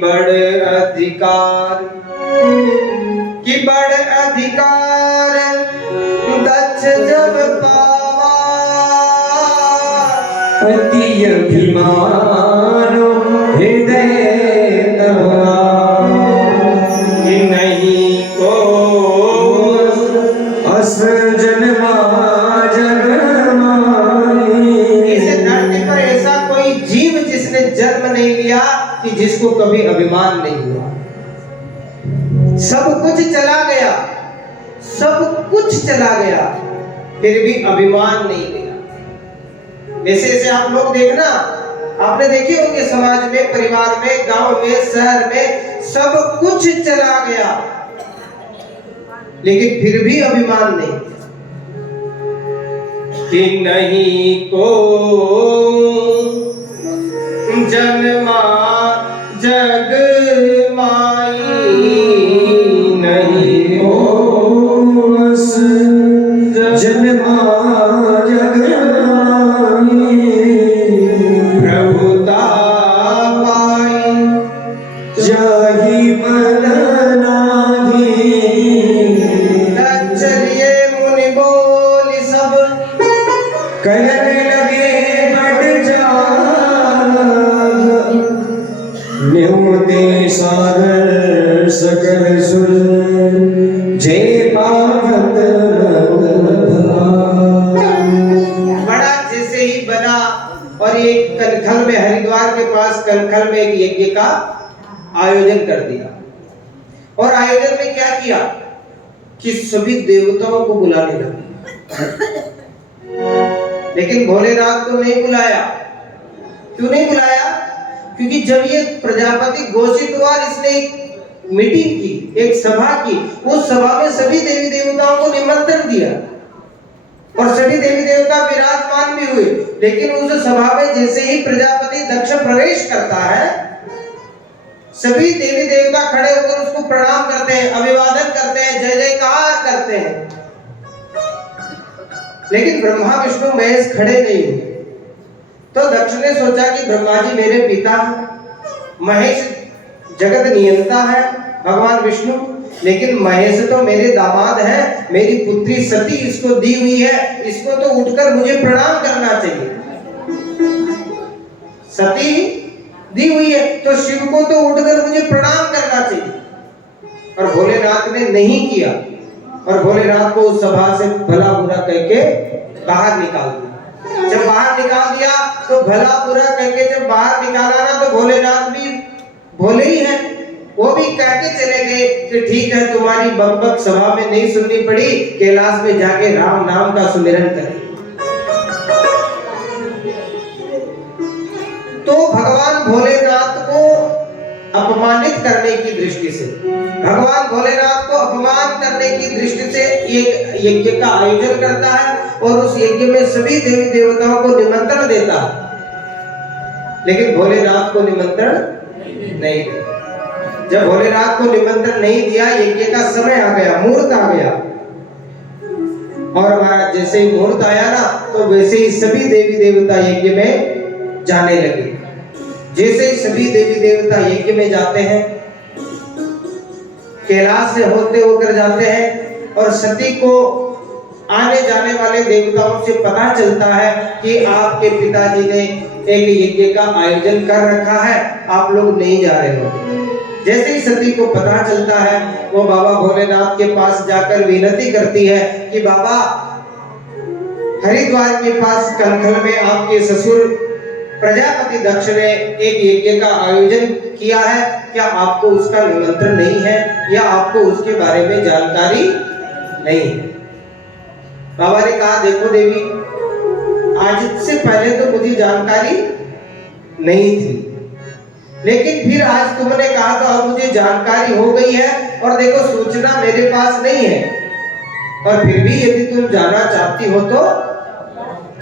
बड़ अधिकार दक्ष जब पावा, अति अभिमान हृदय दबा, कि नहीं को अस जन्मा जग माही। इस धरती पर ऐसा कोई जीव जिसने जन्म नहीं लिया कि जिसको कभी अभिमान नहीं हुआ। सब कुछ चला गया, सब कुछ चला गया, फिर भी अभिमान नहीं गया। ऐसे ऐसे आप लोग देखना, आपने देखे होंगे समाज में, परिवार में, गांव में, शहर में, सब कुछ चला गया लेकिन फिर भी अभिमान नहीं। कि नहीं को जन्मा जग माई, नहीं हो अस जन्मा जग माही। प्रभुता पाई जाहि मन नाही, चलिए मुनि बोली सब, कहने लगे बड़ जाग। न्योते सागर सकल सुर, जय पावत बड़ा जैसे ही बना और एक कनखल में, हरिद्वार के पास कनखल में एक यज्ञ का आयोजन कर दिया। और आयोजन में क्या किया कि सभी देवताओं को बुलाने लगे, लेकिन भोलेनाथ को नहीं बुलाया। क्यों नहीं बुलाया? क्योंकि जब ये प्रजापति घोषित हुआ, इसने एक मीटिंग की, एक सभा की, उस सभा में सभी देवी देवताओं को निमंत्रण दिया और सभी देवी देवता विराजमान भी हुए। लेकिन उस सभा में जैसे ही प्रजापति दक्ष प्रवेश करता है, सभी देवी देवता खड़े होकर उसको प्रणाम करते हैं, अभिवादन करते हैं, जय जयकार करते हैं। लेकिन ब्रह्मा विष्णु महेश खड़े नहीं हुए। तो दक्ष ने सोचा कि ब्रह्मा जी मेरे पिता हैं, महेश जगत नियंता है भगवान विष्णु, लेकिन महेश तो मेरे दामाद है, मेरी पुत्री सती इसको दी हुई है, इसको तो उठकर मुझे प्रणाम करना चाहिए। सती दी हुई है तो शिव को तो उठकर मुझे प्रणाम करना चाहिए। और भोलेनाथ ने नहीं किया और भोलेनाथ को उस सभा से भला बुरा कह के बाहर निकाल दिया। जब बाहर निकाल दिया तो भला बुरा कह के जब बाहर निकाला ना, तो भोलेनाथ भी भोले ही हैं, वो भी कह के चले गए कि ठीक है, तुम्हारी बकबक सभा में नहीं सुननी पड़ी, कैलाश में जाके राम नाम का सुमिरन करें। तो भगवान भोलेनाथ को अपमानित करने की दृष्टि से, भगवान भोलेनाथ को अपमान करने की दृष्टि से एक यज्ञ का आयोजन करता है और उस यज्ञ में सभी देवी देवताओं को निमंत्रण देता है, लेकिन भोलेनाथ को निमंत्रण नहीं देता। जब भोलेनाथ को निमंत्रण नहीं दिया, यज्ञ का समय आ गया, मुहूर्त आ गया, और महाराज जैसे ही मुहूर्त आया ना, तो वैसे ही सभी देवी देवता यज्ञ में जाने लगे। जैसे ही सभी देवी देवता यज्ञ में जाते हैं, कैलाश से होते होकर जाते हैं, और सती को आने जाने वाले देवताओं से पता चलता है कि आपके पिताजी ने एक यज्ञ का आयोजन कर रखा है, आप लोग नहीं जा रहे हो। जैसे ही सती को पता चलता है, वो बाबा भोलेनाथ के पास जाकर विनती करती है कि बाबा, हरिद्वार के पास कनखल में आपके ससुर प्रजापति दक्ष ने एक यज्ञ का आयोजन किया है, क्या आपको उसका निमंत्रण नहीं है या आपको उसके बारे में जानकारी नहीं है? बाबा ने कहा, देखो देवी, आज से पहले तो मुझे जानकारी नहीं थी, लेकिन फिर आज तुमने कहा तो अब मुझे जानकारी हो गई है, और देखो सूचना मेरे पास नहीं है, और फिर भी यदि तुम जाना चाहती हो तो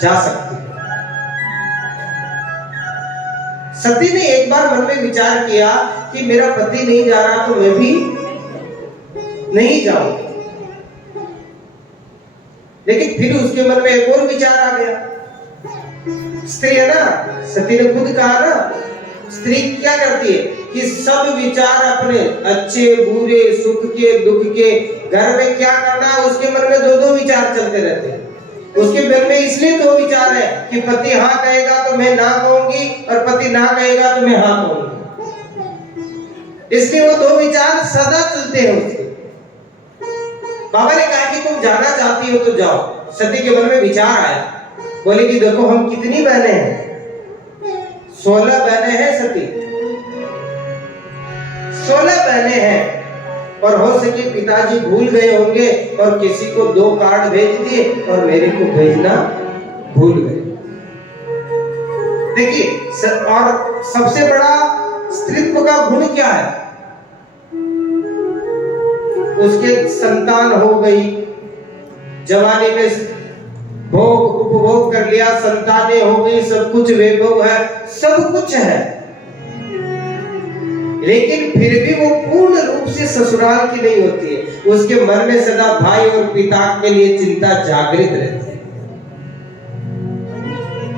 जा सकती हो। सती ने एक बार मन में विचार किया कि मेरा पति नहीं जा रहा तो मैं भी नहीं जाऊं, लेकिन फिर उसके मन में एक और विचार आ गया। स्त्री है ना, सती ने खुद कहा ना, स्त्री क्या करती है कि सब विचार अपने अच्छे बुरे सुख के दुख के, घर में क्या करना है उसके मन में दो दो विचार चलते रहते हैं। उसके मन में इसलिए दो विचार है कि पति हाँ कहेगा तो मैं ना कहूंगी, और पति ना कहेगा तो मैं हाँ कहूंगी। इसलिए वो दो विचार सदा चलते हैं उसके। बाबा ने कहा कि तुम जाना चाहती हो तो जाओ। सती के मन में विचार आया, बोले कि देखो हम कितनी बहनें हैं, 16 बहनें हैं सती, 16 बहनें हैं, और हो सके पिताजी भूल गए होंगे और किसी को 2 कार्ड भेज दिए और मेरे को भेजना भूल गए। देखिए, और सबसे बड़ा स्त्रीत्व का गुण क्या है? उसके संतान हो गई, जवानी में भोग उपभोग कर लिया, संतानें हो गई, सब कुछ वैभव है, सब कुछ है, लेकिन फिर भी वो पूर्ण रूप से ससुराल की नहीं होती है। उसके मन में सदा भाई और पिता के लिए चिंता जागृत रहती है।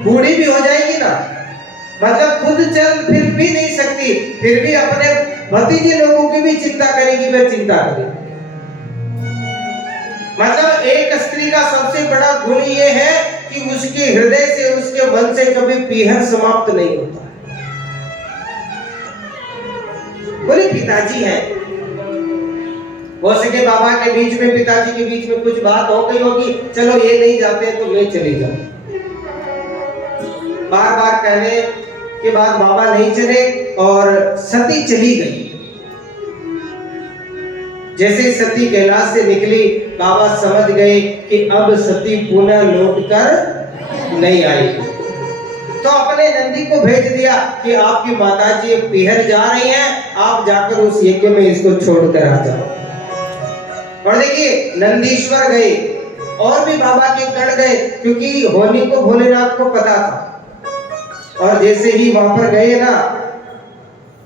बूढ़ी भी हो जाएगी ना, मतलब खुद चल फिर भी नहीं सकती, फिर भी अपने भतीजे लोगों की भी चिंता करेगी, वह चिंता करेगी। मतलब एक स्त्री का सबसे बड़ा गुण ये है कि उसके हृदय से, उसके मन से कभी पीहर समाप्त नहीं होता। बोले पिताजी हैं, हो सके बाबा के बीच में, पिताजी के बीच में कुछ बात हो गई होगी, चलो ये नहीं जाते तो मैं चली जाऊं। बार बार कहने के बाद बाबा नहीं चले और सती चली गई। जैसे सती कैलाश से निकली, बाबा समझ गए कि अब सती पुनः लौट कर नहीं आएगी। तो अपने नंदी को भेज दिया कि आपकी माताजी पीहर जा रही हैं, आप जाकर उस यज्ञ में इसको छोड़कर आ जाओ। और देखिए नंदीश्वर गए और भी बाबा के गण गए, क्योंकि होनी को भोलेनाथ को पता था। और जैसे ही वहां पर गए ना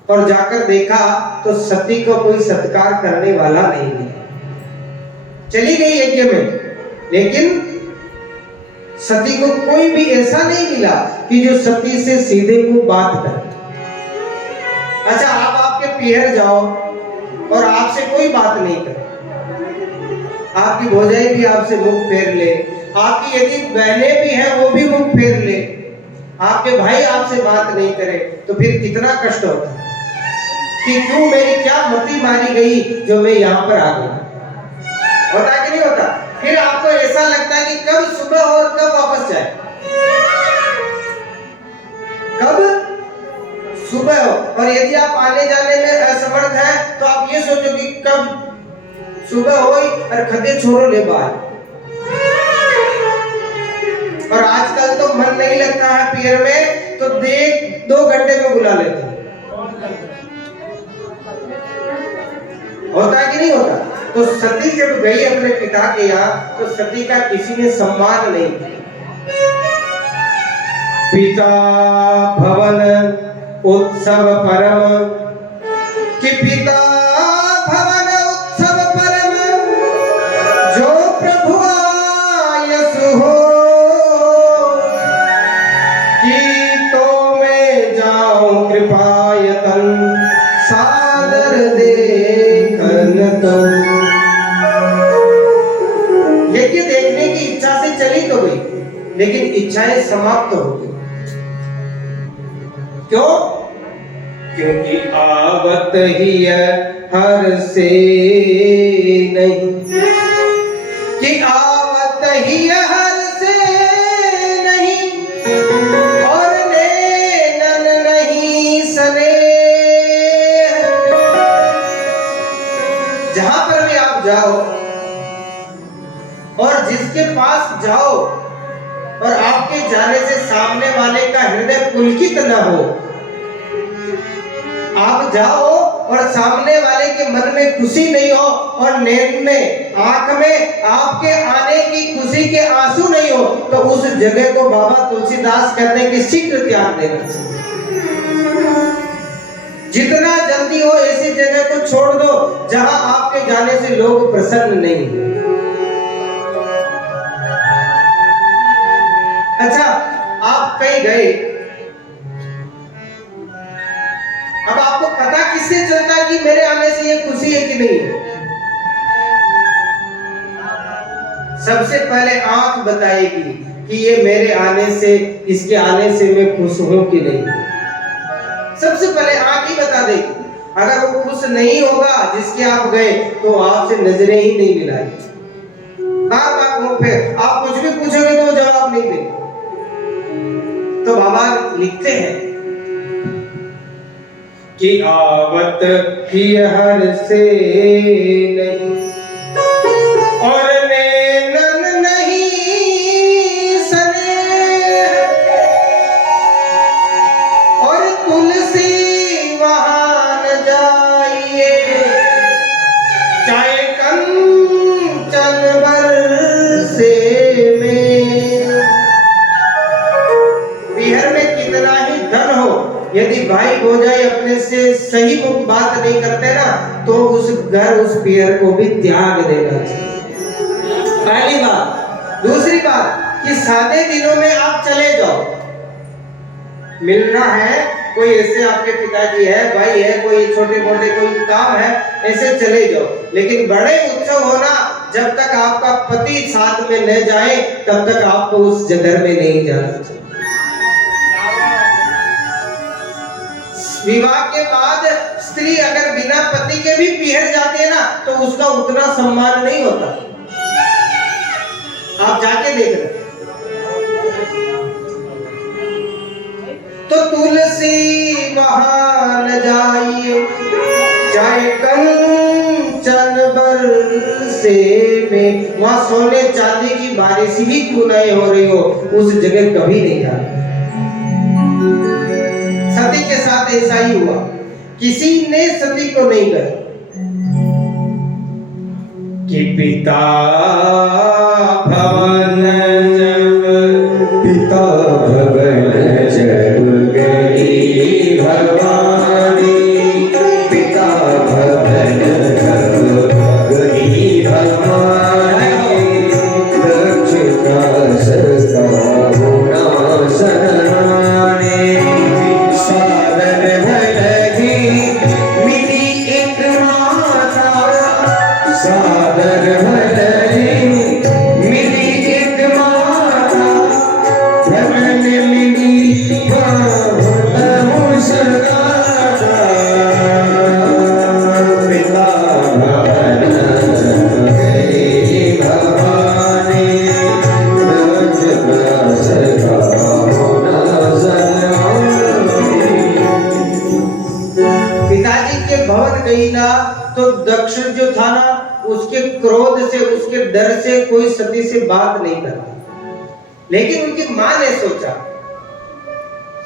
और जाकर देखा तो सती को कोई सत्कार करने वाला नहीं है। चली गई यज्ञ में, लेकिन सती को कोई भी ऐसा नहीं मिला कि जो सती से सीधे को बात करे। अच्छा, आप आपके पीहर जाओ और आपसे कोई बात नहीं करे, आपकी भौजाई भी आपसे मुख फेर ले, आपकी यदि बहनें भी हैं वो भी मुख फेर ले, आपके भाई आपसे बात नहीं करे, तो फिर कितना कष्ट होता है कि क्यों मेरी क्या मति मारी गई जो मैं यहाँ पर आ गया। होता कि नहीं होता? फिर आपको ऐसा लगता है कि कब सुबह और कब वापस जाए, कब सुबह हो। और यदि आप आने जाने में असमर्थ हैं तो आप ये सोचो कि कब सुबह हो और खदे छोड़ो ले बाहर। और आजकल तो मन नहीं लगता है पीर में तो 2 घंटे में बुला लेते हैं। होता है कि नहीं होता? तो सती जब गई अपने पिता के यहाँ तो सती का किसी ने सम्मान नहीं किया। पिता भवन उत्सव परम, कि पिता भवन उत्सव परम, जो प्रभु आयस हो, कि तो मैं जाऊं कृपायतन सादर देखन तो। यज्ञ देखने की इच्छा से चली तो गई, लेकिन इच्छाएं समाप्त हो गई। क्यों? क्योंकि आवत ही हर से नहीं, कि आवत ही हर से नहीं, और नैनन नहीं सने। जहां पर भी आप जाओ और जिसके पास जाओ और आपके जाने से सामने वाले का हृदय पुलकित न हो, आप जाओ और सामने वाले के मन में खुशी नहीं हो और नैन में, आंख में आपके आने की खुशी के आंसू नहीं हो, तो उस जगह को बाबा तुलसीदास कहते हैं कि शीघ्र त्याग देना चाहिए। जितना जल्दी हो ऐसी जगह को छोड़ दो जहां आपके जाने से लोग प्रसन्न नहीं हो। अच्छा, आप कहीं गए, अब आपको पता किससे चलता है कि मेरे आने से ये खुशी है कि नहीं है? सबसे पहले आंख बताएगी कि ये मेरे आने से, इसके आने से मैं खुश हूं कि नहीं। सबसे पहले आंख ही बता देगी। अगर वो खुश नहीं होगा जिसके आप गए तो आपसे नजरें ही नहीं मिलाएगी। बार बार मुंह पे आप कुछ भी पूछोगे तो वो जवाब नहीं देंगे। तो बाबा लिखते हैं कि आवत ही हर से नहीं और नैनन नहीं सने और तुलसी वहां न जाइए चाहे कंचन बरसे में। बिहार में कितना ही धन हो, यदि भाई भौजाई अपने से सही बात नहीं करते ना तो उस घर उस पियर को भी त्याग देना चाहिए। पहली बात। दूसरी बात कि सादे दिनों में आप चले जाओ, मिलना है, कोई ऐसे आपके पिताजी है, भाई है, कोई छोटे मोटे कोई काम है, ऐसे चले जाओ। लेकिन बड़े उत्सव होना, जब तक आपका पति साथ में न जाए तब तक आपको उस जगह में नहीं जाना चाहिए। विवाह के बाद स्त्री अगर बिना पति के भी पिहर जाती है ना तो उसका उतना सम्मान नहीं होता। आप जाके देख रहे। तो तुलसी वहां न जाइए चाहे कंचन बरसे में, वहां सोने चांदी की बारिश ही क्यों नहीं हो रही हो, उस जगह कभी नहीं जाना। सती के साथ ऐसा ही हुआ, किसी ने सती को नहीं कहा कि पिता भवन जब गई भवानी, पिता भवन जब गई भवानी, दक्ष का सस्ता होना सनाने, सादर भलगी मिली एक माता, सादर भलगी मिली एक माता, भवन मिली बहुत मुस्काता, पिता भवन जब गई भवानी, दक्ष का सस्ता होना सनाने। पिताजी के भवन गई ना तो दक्ष जो था ना उसके क्रोध से, उसके डर से कोई सती से बात नहीं करता। लेकिन उनकी मां ने सोचा,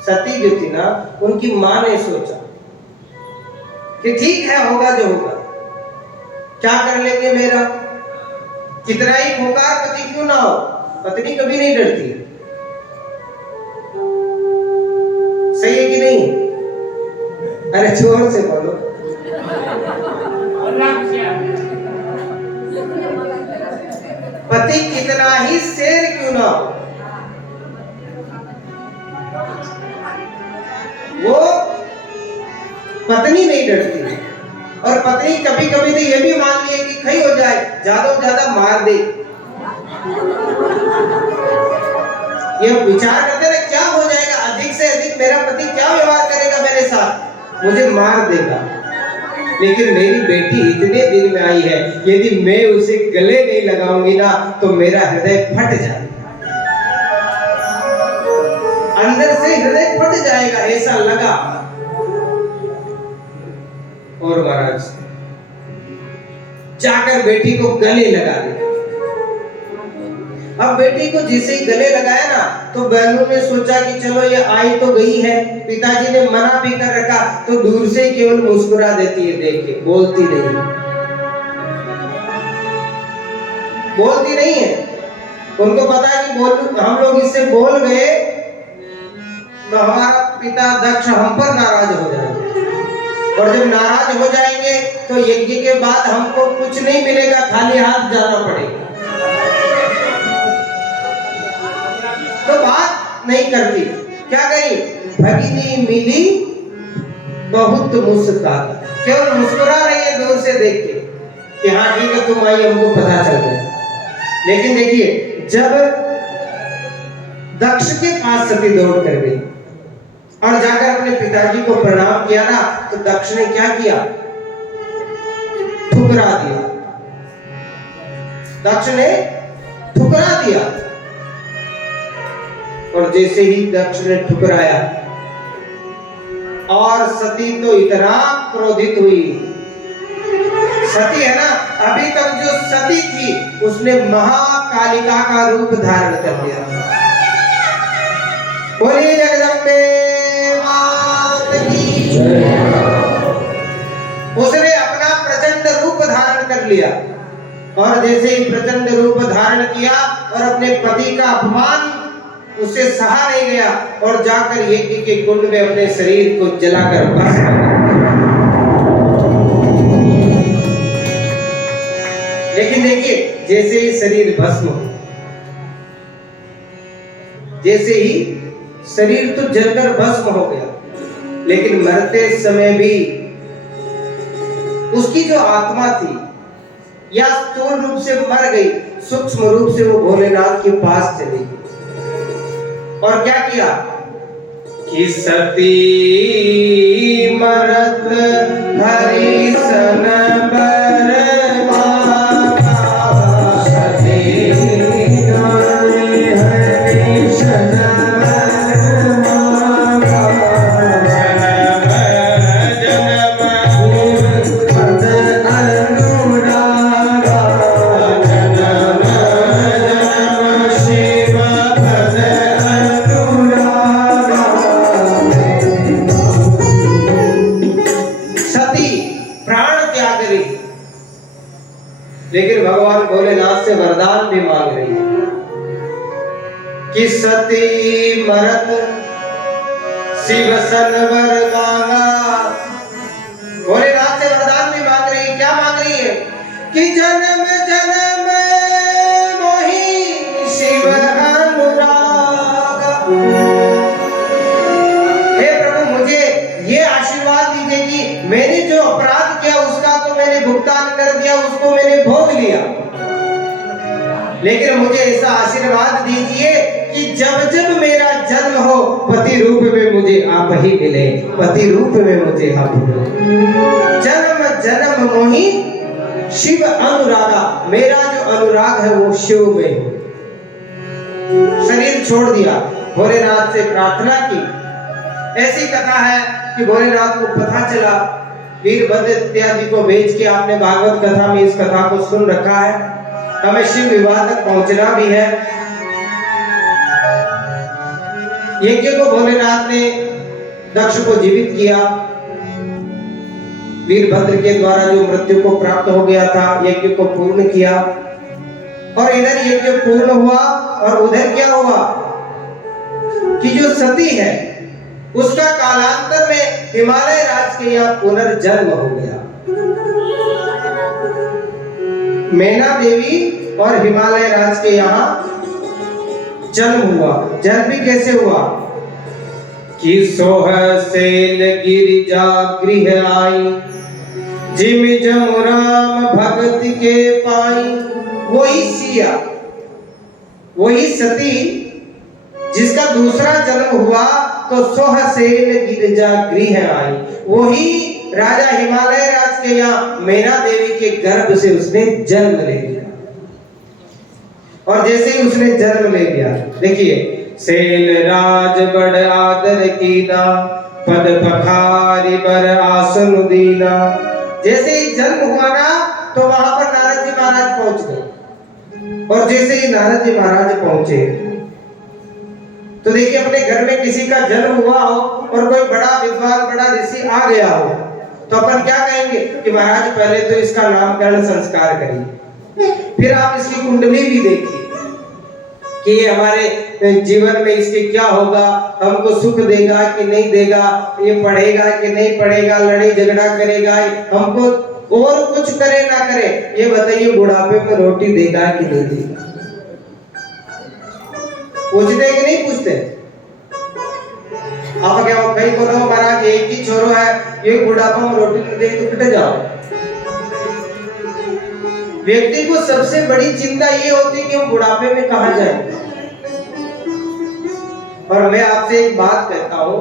सती जो थी ना उनकी मां ने सोचा कि ठीक है, होगा जो होगा, क्या कर लेंगे मेरा, कितना ही पुकार पति क्यों ना हो, पत्नी कभी नहीं डरती। सही है कि नहीं? अरे जोर से बोलो। पति कितना ही शेर क्यों ना हो, वो पत्नी नहीं डरती। और पत्नी कभी कभी तो ये भी मान लिए कि खई हो जाए, ज्यादा से ज्यादा मार दे। ये विचार करते ना क्या हो जाएगा, अधिक से अधिक मेरा पति क्या व्यवहार करेगा मेरे साथ, मुझे मार देगा। लेकिन मेरी बेटी इतने दिन में आई है, यदि मैं उसे गले नहीं लगाऊंगी ना तो मेरा हृदय फट जाएगा, अंदर से हृदय फट जाएगा, ऐसा लगा। और महाराज जाकर बेटी को गले लगा दिया। अब बेटी को जिसे ही गले लगाया ना तो बहनों ने सोचा कि चलो ये आई तो गई है, पिताजी ने मना भी कर रखा तो दूर से केवल मुस्कुरा देती है, देख के बोलती नहीं, बोलती नहीं है। उनको पता है कि हम लोग इससे बोल गए तो हमारा पिता दक्ष हम पर नाराज हो जाएंगे, और जब नाराज हो जाएंगे तो यज्ञ के बाद हमको कुछ नहीं मिलेगा, खाली हाथ जाना पड़ेगा। तो बात नहीं करती, क्या करी, भगिनी मिली बहुत मुस्कुराता, केवल मुस्कुरा रही है दूर से देख के कि हाँ ठीक है तुम आई, हमको पता चल गया। लेकिन देखिए जब दक्ष के पास सती दौड़ कर गई और जाकर अपने पिताजी को प्रणाम किया ना, तो दक्ष ने क्या किया, ठुकरा दिया। दक्ष ने ठुकरा दिया और जैसे ही दक्ष ने ठुकराया और सती तो इतना क्रोधित हुई। सती है ना, अभी तक जो सती थी उसने महाकालिका का रूप धारण कर लिया। बोलिए जगदम्बे मात की जय। उसने अपना प्रचंड रूप धारण कर लिया और जैसे ही प्रचंड रूप धारण किया और अपने पति का अपमान उसे सहा नहीं गया और जाकर यज्ञ के कुंड में अपने शरीर को जलाकर भस्म कर दिया। लेकिन देखिए जैसे ही शरीर भस्म, जैसे ही शरीर तो जलकर भस्म हो गया, लेकिन मरते समय भी उसकी जो आत्मा थी या स्थूल रूप से मर गई, सूक्ष्म रूप से वो भोलेनाथ के पास चली गई और क्या किया कि सती मरत हरि सन बर मांगा, सती हरि सन बर मांगा, जन्म जन्म पद अनुरागा, जन्म जन्म शिव पद अनुरागा। सती प्राण त्याग रही, लेकिन भगवान भोलेनाथ से वरदान भी मांग रही है कि सती मरत शिव सन वर मांगा। भोलेनाथ से वरदान भी मांग रही है। क्या मांग रही है कि जन्म जन्म मोहि शिव अनुरागा। हे प्रभु मुझे ये आशीर्वाद दीजिए कि मैंने जो अपराध किया उसका तो मैंने भुगतान कर दिया, उसको मैंने भोग लिया, लेकिन मुझे ऐसा आशीर्वाद दीजिए कि जब जब मेरा जन्म हो पति रूप में मुझे आप ही मिले, पति रूप में मुझे आप मिले। जन्म जन्म मोहि शिव अनुरागा, मेरा जो अनुराग है वो शिव में हो। शरीर छोड़ दिया, भोलेनाथ से प्रार्थना की। ऐसी कथा है कि भोलेनाथ को पता चला, वीरभद्र इत्यादि को भेज के आपने भागवत कथा में इस कथा को सुन रखा है, हमें शिव विवाह तक पहुंचना भी है। यज्ञ को भोलेनाथ ने दक्ष को जीवित किया, वीरभद्र के द्वारा जो मृत्यु को प्राप्त हो गया था यज्ञ को पूर्ण किया और इधर यज्ञ पूर्ण हुआ और उधर क्या हुआ कि जो सती है उसका कालांतर में हिमालय राज के यहाँ पुनर्जन्म हो गया। मैना देवी और हिमालय राज के यहाँ जन्म हुआ। जन्म भी कैसे हुआ कि सोह सेल गिरिजा गृह आई, जिम जमु राम भगत के पाई। वही सिया, वही सती जिसका दूसरा जन्म हुआ तो सोह सेल गिरिजा गृह आई, वही राजा हिमालय राज के यहाँ मैना देवी के गर्भ से उसने जन्म ले लिया। और जैसे ही उसने जन्म ले लिया, देखिए सेल राज बड़ आदर कीना, पद पखारी बर आसन दीना। जैसे ही जन्म हुआ ना तो वहां पर नारद जी महाराज पहुंच गए और जैसे ही नारद जी महाराज पहुंचे तो देखिए अपने घर में किसी का जन्म हुआ हो और कोई बड़ा विद्वान बड़ा ऋषि आ गया हो तो अपन क्या कहेंगे कि महाराज पहले तो इसका नामकरण संस्कार करिए, फिर आप इसकी कुंडली भी देखिए कि ये हमारे जीवन में इसके क्या होगा, हमको सुख देगा कि नहीं देगा, ये पढ़ेगा कि नहीं पढ़ेगा, लड़ाई झगड़ा करेगा, हमको और कुछ करे ना करे, ये बताइए बुढ़ापे में रोटी देगा कि नहीं देगा। पूछते कि नहीं पूछते? आप क्या हो कहीं बोलो महाराज एक ही छोरो है, ये बुढ़ापा में रोटी नहीं दे तो पिट जाओ। व्यक्ति को सबसे बड़ी चिंता ये होती है कि हम बुढ़ापे में कहाँ जाएं। और मैं आपसे एक बात कहता हूँ,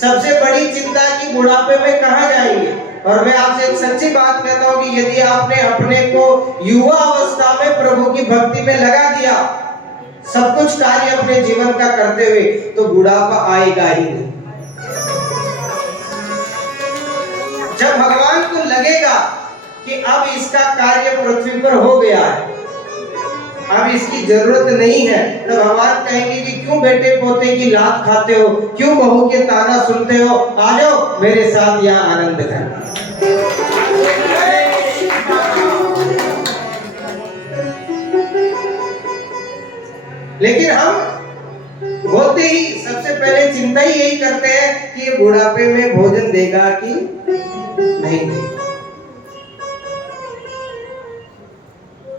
सबसे बड़ी चिंता है कि बुढ़ापे में कहाँ जाएंगे। और मैं आपसे एक सच्ची बात कहता हूँ कि यदि आपने अपने को युवा अवस्था में प्रभु की भक्ति में लगा दिया, सब कुछ कार्य अपने जीवन का करते हुए, तो बुढ़ापा आएगा ही नहीं। जब भगवान को लगेगा कि अब इसका कार्य पृथ्वी पर हो गया है, अब इसकी जरूरत नहीं है, तो भगवान कहेंगे कि क्यों बेटे पोते की लात खाते हो, क्यों बहू के ताना सुनते हो, आ जाओ मेरे साथ यहाँ आनंद करना। लेकिन हम होते ही सबसे पहले चिंता ही यही करते हैं कि ये बुढ़ापे में भोजन देगा कि नहीं देगा।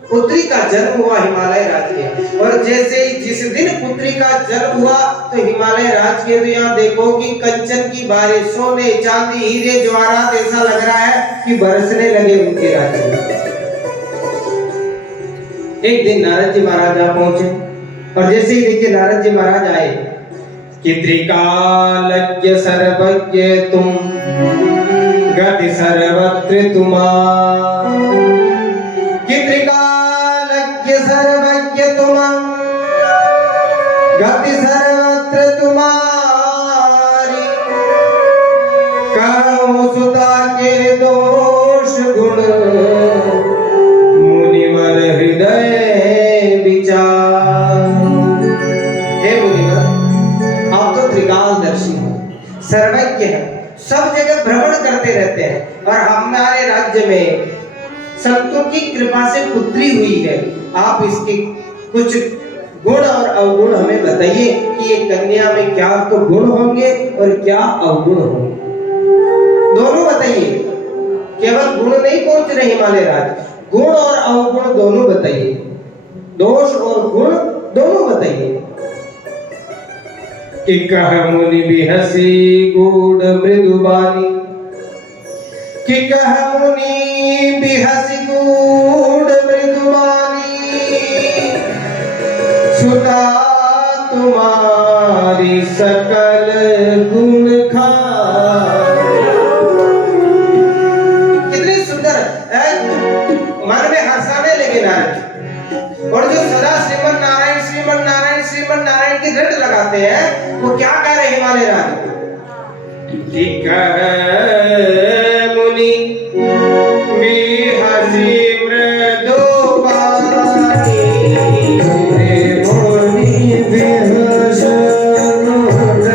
पुत्री का जन्म हुआ हिमालय राज्य के, और जैसे ही जिस दिन पुत्री का जन्म हुआ तो हिमालय राज्य के, तो यहाँ देखो कि कंचन की बारिश, सोने चांदी हीरे जवाहरात ऐसा लग रहा है कि बरसने लगे उनके राज्य में। एक दिन नारद जी महाराज यहाँ पहुंचे, और जैसे ही देखिए नारद जी महाराज आए कि त्रिकालज्ञ सर्वज्ञ तुम गति सर्वत्र तुम्हार, कि त्रिकालज्ञ सर्वज्ञ तुम गति सर्वत्र तुम्हारी, कहो सुता के दोष गुण मुनिवर हृदय विचार। हे मुनिवर, आप तो त्रिकालदर्शी हो, सर्वज्ञ है, सब जगह भ्रमण करते रहते हैं, और हमारे राज्य में संतों की कृपा से पुत्री हुई है। आप इसके कुछ गुण और अवगुण हमें बताइए कि ये कन्या में क्या तो गुण होंगे और क्या अवगुण होंगे, दोनों बताइए। केवल गुण नहीं पहुंच रहे हिमालय राज, गुण और अवगुण दोनों बताइए, दोष और गुण दोनों बताइए। कि कह मुनि बिहसी गूढ़ मृदुबानी, कि कह मुनि बिहसी गूढ़ मृदुबानी, सुता तुम्हारी सकल गुण खानी। कितनी सुंदर मन में हंसाने लगे नारद, और जो सदा श्रीमन नारायण श्रीमन नारायण श्रीमन नारायण की रट लगाते हैं, वो क्या कह रहे हिमालय राज, कि कह मुनि बिहसी मृदुबानी, मुनि बिहसी मृदुबानी,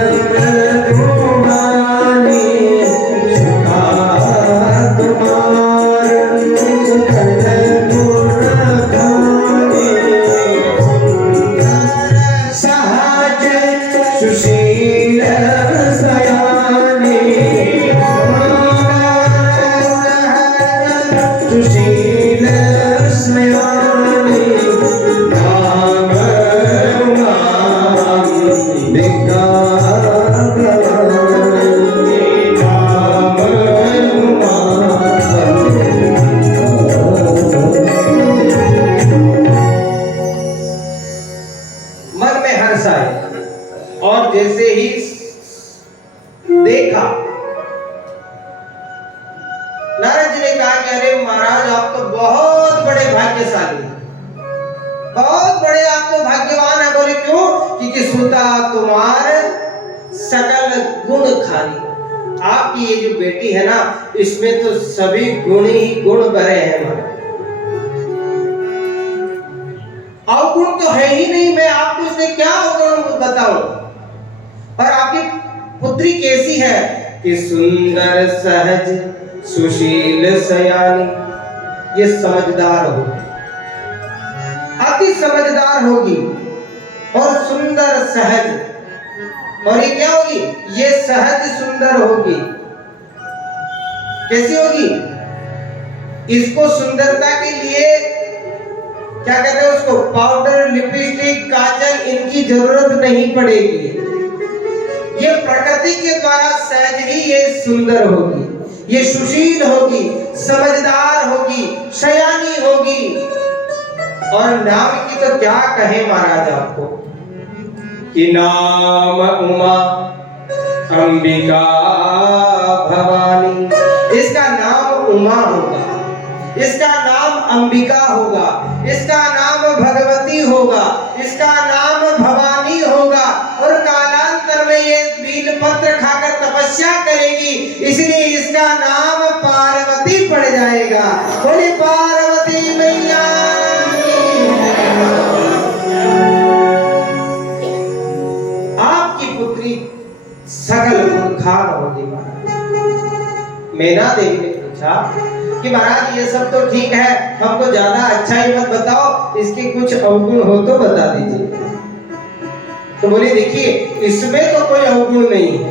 सुता तुम्हारी सकल गुण खानी, सहज सुशील सयानी, सुशील सयानी, नाम नाम मन में हर्ष आए, और जैसे ही देखा नारद जी ने कहा कि अरे महाराज आप तो बहुत बड़े भाग्यशाली हैं, बहुत बड़े आप तो भाग्यवान है। बोले क्यों? क्योंकि सुता तुम्हारे सकल गुण खानी, आपकी ये जो बेटी है ना, इसमें तो सभी गुण ही गुण भरे हैं। अवगुण तो है ही नहीं, मैं आपको इससे क्या अवगुण बताऊं। और आपकी पुत्री कैसी है? कि सुंदर सहज सुशील सयानी, ये समझदार होगी, अति समझदार होगी, और सुंदर सहज, और ये क्या होगी? ये सहज सुंदर होगी। कैसी होगी? इसको सुंदरता के लिए क्या कहते हैं उसको, पाउडर लिपस्टिक काजल इनकी जरूरत नहीं पड़ेगी। ये पति के द्वारा सहज ही ये सुंदर होगी, ये सुशील होगी, समझदार होगी, सयानी होगी। और नाम की तो क्या कहे महाराज आपको कि नाम उमा अंबिका भवानी। इसका नाम उमा होगा, इसका नाम अंबिका होगा, इसका नाम भगवती होगा, इसका नाम भवानी होगा। और कालांतर में ये बीलपत्र खाकर तपस्या करेगी, इसलिए इसका नाम पार्वती पड़ जाएगा। बोले पार्वती मैया। आपकी पुत्री सकल गुणखान होगी महाराज। मैना देवी ने पूछा कि महाराज ये सब तो ठीक है, हमको ज्यादा अच्छाई मत बताओ, इसके कुछ अवगुण हो तो बता दीजिए। तो बोली देखिए इसमें तो कोई अवगुण नहीं है,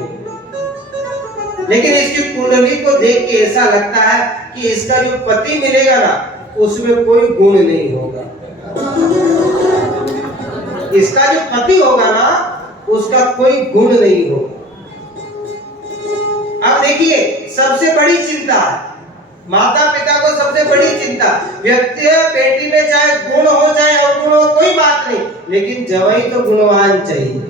लेकिन इसकी कुंडली को देख के ऐसा लगता है कि इसका जो पति मिलेगा ना उसमें कोई गुण नहीं होगा। इसका जो पति होगा ना उसका कोई गुण नहीं होगा। अब देखिए सबसे बड़ी चिंता माता पिता को, सबसे बड़ी चिंता व्यक्ति बेटी में चाहे गुण हो चाहे अवगुण हो कोई बात नहीं, लेकिन जवाई तो गुणवान चाहिए।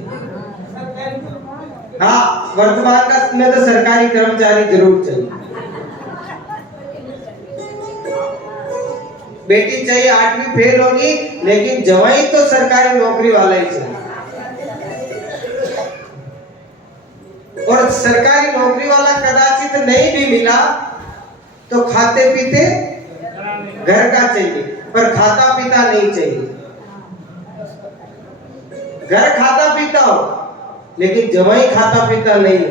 हाँ, वर्तमान का में तो सरकारी कर्मचारी जरूर चाहिए। बेटी चाहिए 8वीं फेल होगी, लेकिन जवाई तो सरकारी नौकरी वाला ही चाहिए। और सरकारी नौकरी वाला कदाचित नहीं भी मिला तो खाते पीते घर का चाहिए, पर खाता पीता नहीं चाहिए। घर खाता पीता हो लेकिन जवाई खाता पीता नहीं हो।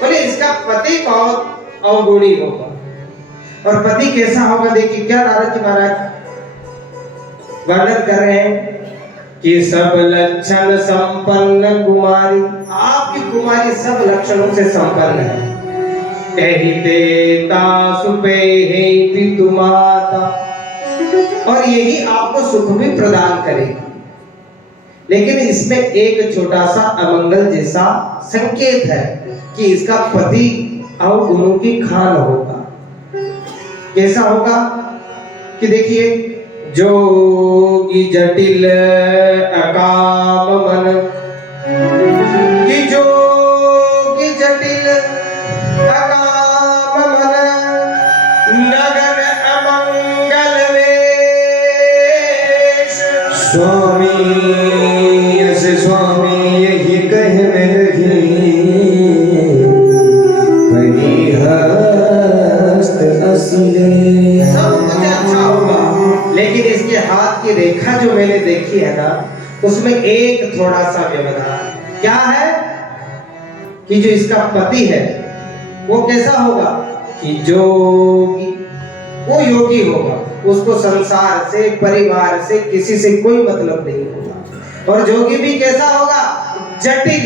बोले इसका पति बहुत अवगुणी होगा। और पति कैसा होगा देखिए क्या नारद जी महाराज वर्णन कर रहे हैं कि सब लक्षण संपन्न कुमारी। आपकी कुमारी सब लक्षणों से संपन्न है। कहिते सुपे है पितु माता, और यही आपको सुख भी प्रदान करेगी। लेकिन इसमें एक छोटा सा अमंगल जैसा संकेत है कि इसका पति अवगुणों की खान होगा। कैसा होगा कि देखिए जोगी जटिल अकाम मन, कि जोगी जटिल अकाम मन नगन अमंगल वेश। स्वामी ऐसे स्वामी यही कह रही हस्त असले। सब कुछ अच्छा होगा, लेकिन इसके हाथ की रेखा जो मैंने देखी है ना उसमें एक थोड़ा सा व्यवधान। क्या है कि जो इसका पति है वो कैसा होगा कि जोगी, वो योगी होगा, उसको संसार से परिवार से किसी से कोई मतलब नहीं होगा। और जोगी भी कैसा होगा जटिल।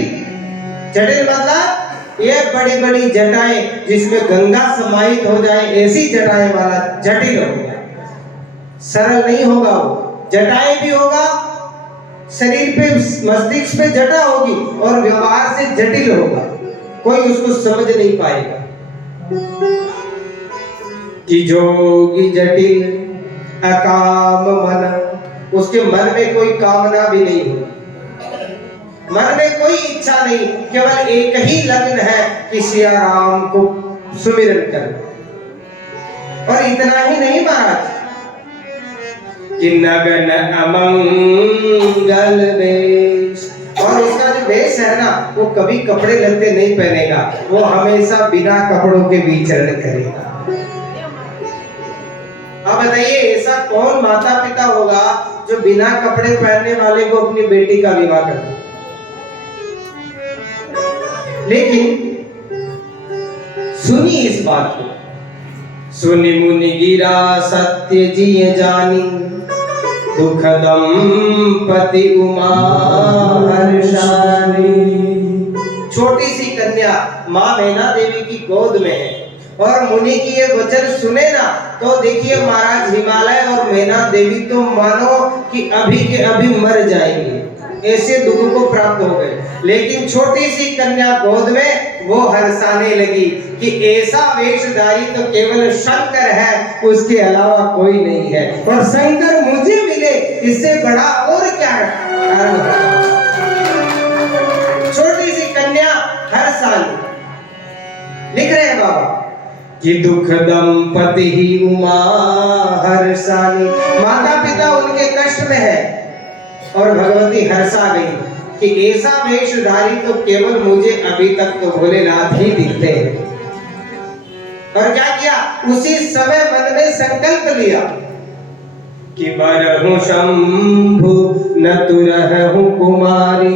जटिल मतलब ये बड़ी बड़ी जटाएं जिसमें गंगा समाहित हो जाए ऐसी जटाएं वाला जटिल होगा। सरल नहीं होगा वो, जटाएं भी होगा, शरीर पे मस्तिष्क पे जटा होगी और व्यवहार से जटिल होगा, कोई उसको समझ नहीं पाएगा। कि जोगी जटिल अकाम मन, उसके मन में कोई कामना भी नहीं होगी, मन में कोई इच्छा नहीं, केवल एक ही लग्न है कि सिया राम को सुमिरन कर। और इतना ही नहीं महाराज कि नगन अमंगल वेश, और उसका जो वेश है ना वो कभी कपड़े लत्ते नहीं पहनेगा, वो हमेशा बिना कपड़ों के विचरण करेगा। अब बताइए ऐसा कौन माता पिता होगा जो बिना कपड़े पहनने वाले को अपनी बेटी का विवाह कर दे। लेकिन सुनिए इस बात को, सुनि मुनि गिरा सत्य जिय जानी, दुखदम पति उमा हर्षानी। छोटी सी कन्या माँ मैना देवी की गोद में है और मुनि की ये वचन सुने ना तो देखिए महाराज हिमालय और मैना देवी तो मानो कि अभी के अभी मर जाएंगे। ऐसे दुख को प्राप्त हो गए। लेकिन छोटी सी कन्या गोद में वो हर्षाने लगी कि ऐसा वेशधारी तो केवल शंकर है, उसके अलावा कोई नहीं है, और शंकर मुझे मिले इससे बड़ा और क्या कारण होगा। छोटी सी कन्या हर्षाने लिख रहे हैं बाबा कि दुख दंपति ही उमा हर्षानी, माता पिता उनके कष्ट में है और भगवती हर्षा गई कि ऐसा वेशधारी तो केवल मुझे अभी तक तो भोलेनाथ ही दिखते हैं। और क्या किया, उसी समय मन में संकल्प लिया कि बरहु शंभु न तुरहु कुमारी,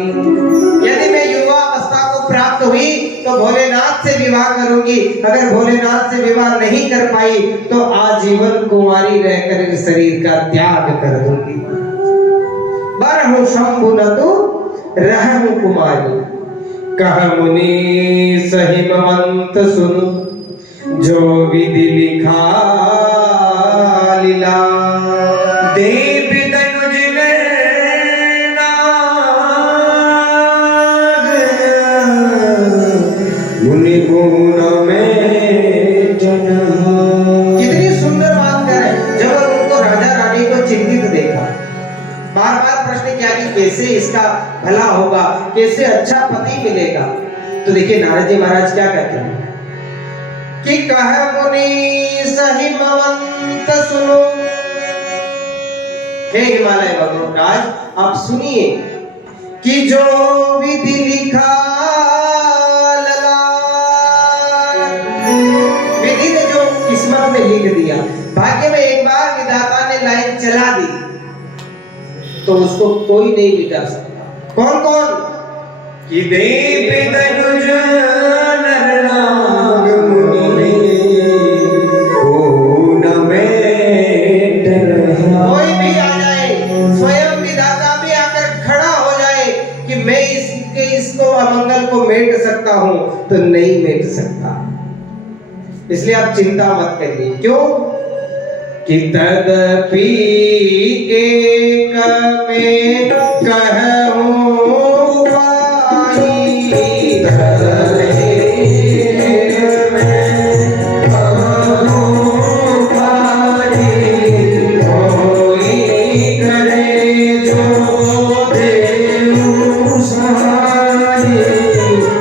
यदि मैं युवा अवस्था को प्राप्त हुई तो भोलेनाथ से विवाह करूंगी, अगर भोलेनाथ से विवाह नहीं कर पाई तो आजीवन कुमारी रहकर इस शरीर का त्याग कर दूंगी। बरहु शंभु न तु रहु कुमारी, कह मुनि सहिमवंत सुनु, जो विधि लिखा लीला। देव तनुज मुनि गुण में जना। कितनी सुंदर बात कर रहे। जब उनको राजा रानी को चिंतित देखा, बार बार प्रश्न किया कि कैसे इसका भला होगा, कैसे अच्छा पति मिलेगा, तो देखिए नारद जी महाराज क्या कहते हैं कि कह मुनि सहिमवंत सुनो। हे हिमालय भगवराज आप सुनिए कि जो विधि लिखा किस्मत में लिख दिया, भाग्य में एक बार विधाता ने लाइन चला दी तो उसको कोई नहीं मिटा सकता। कौन कौन कि देव तनुज नर नाग मुनि गुण में डरा। कोई भी आ जाए, स्वयं विधाता भी आकर खड़ा हो जाए कि मैं इसको अमंगल को मेट सकता हूं, तो नहीं मेट सकता। इसलिए आप चिंता मत करिए। क्यों कि तदपि एक में कहूं पाई, तदपि एक में कहूं पाई, कोई करे जो देव सहाय,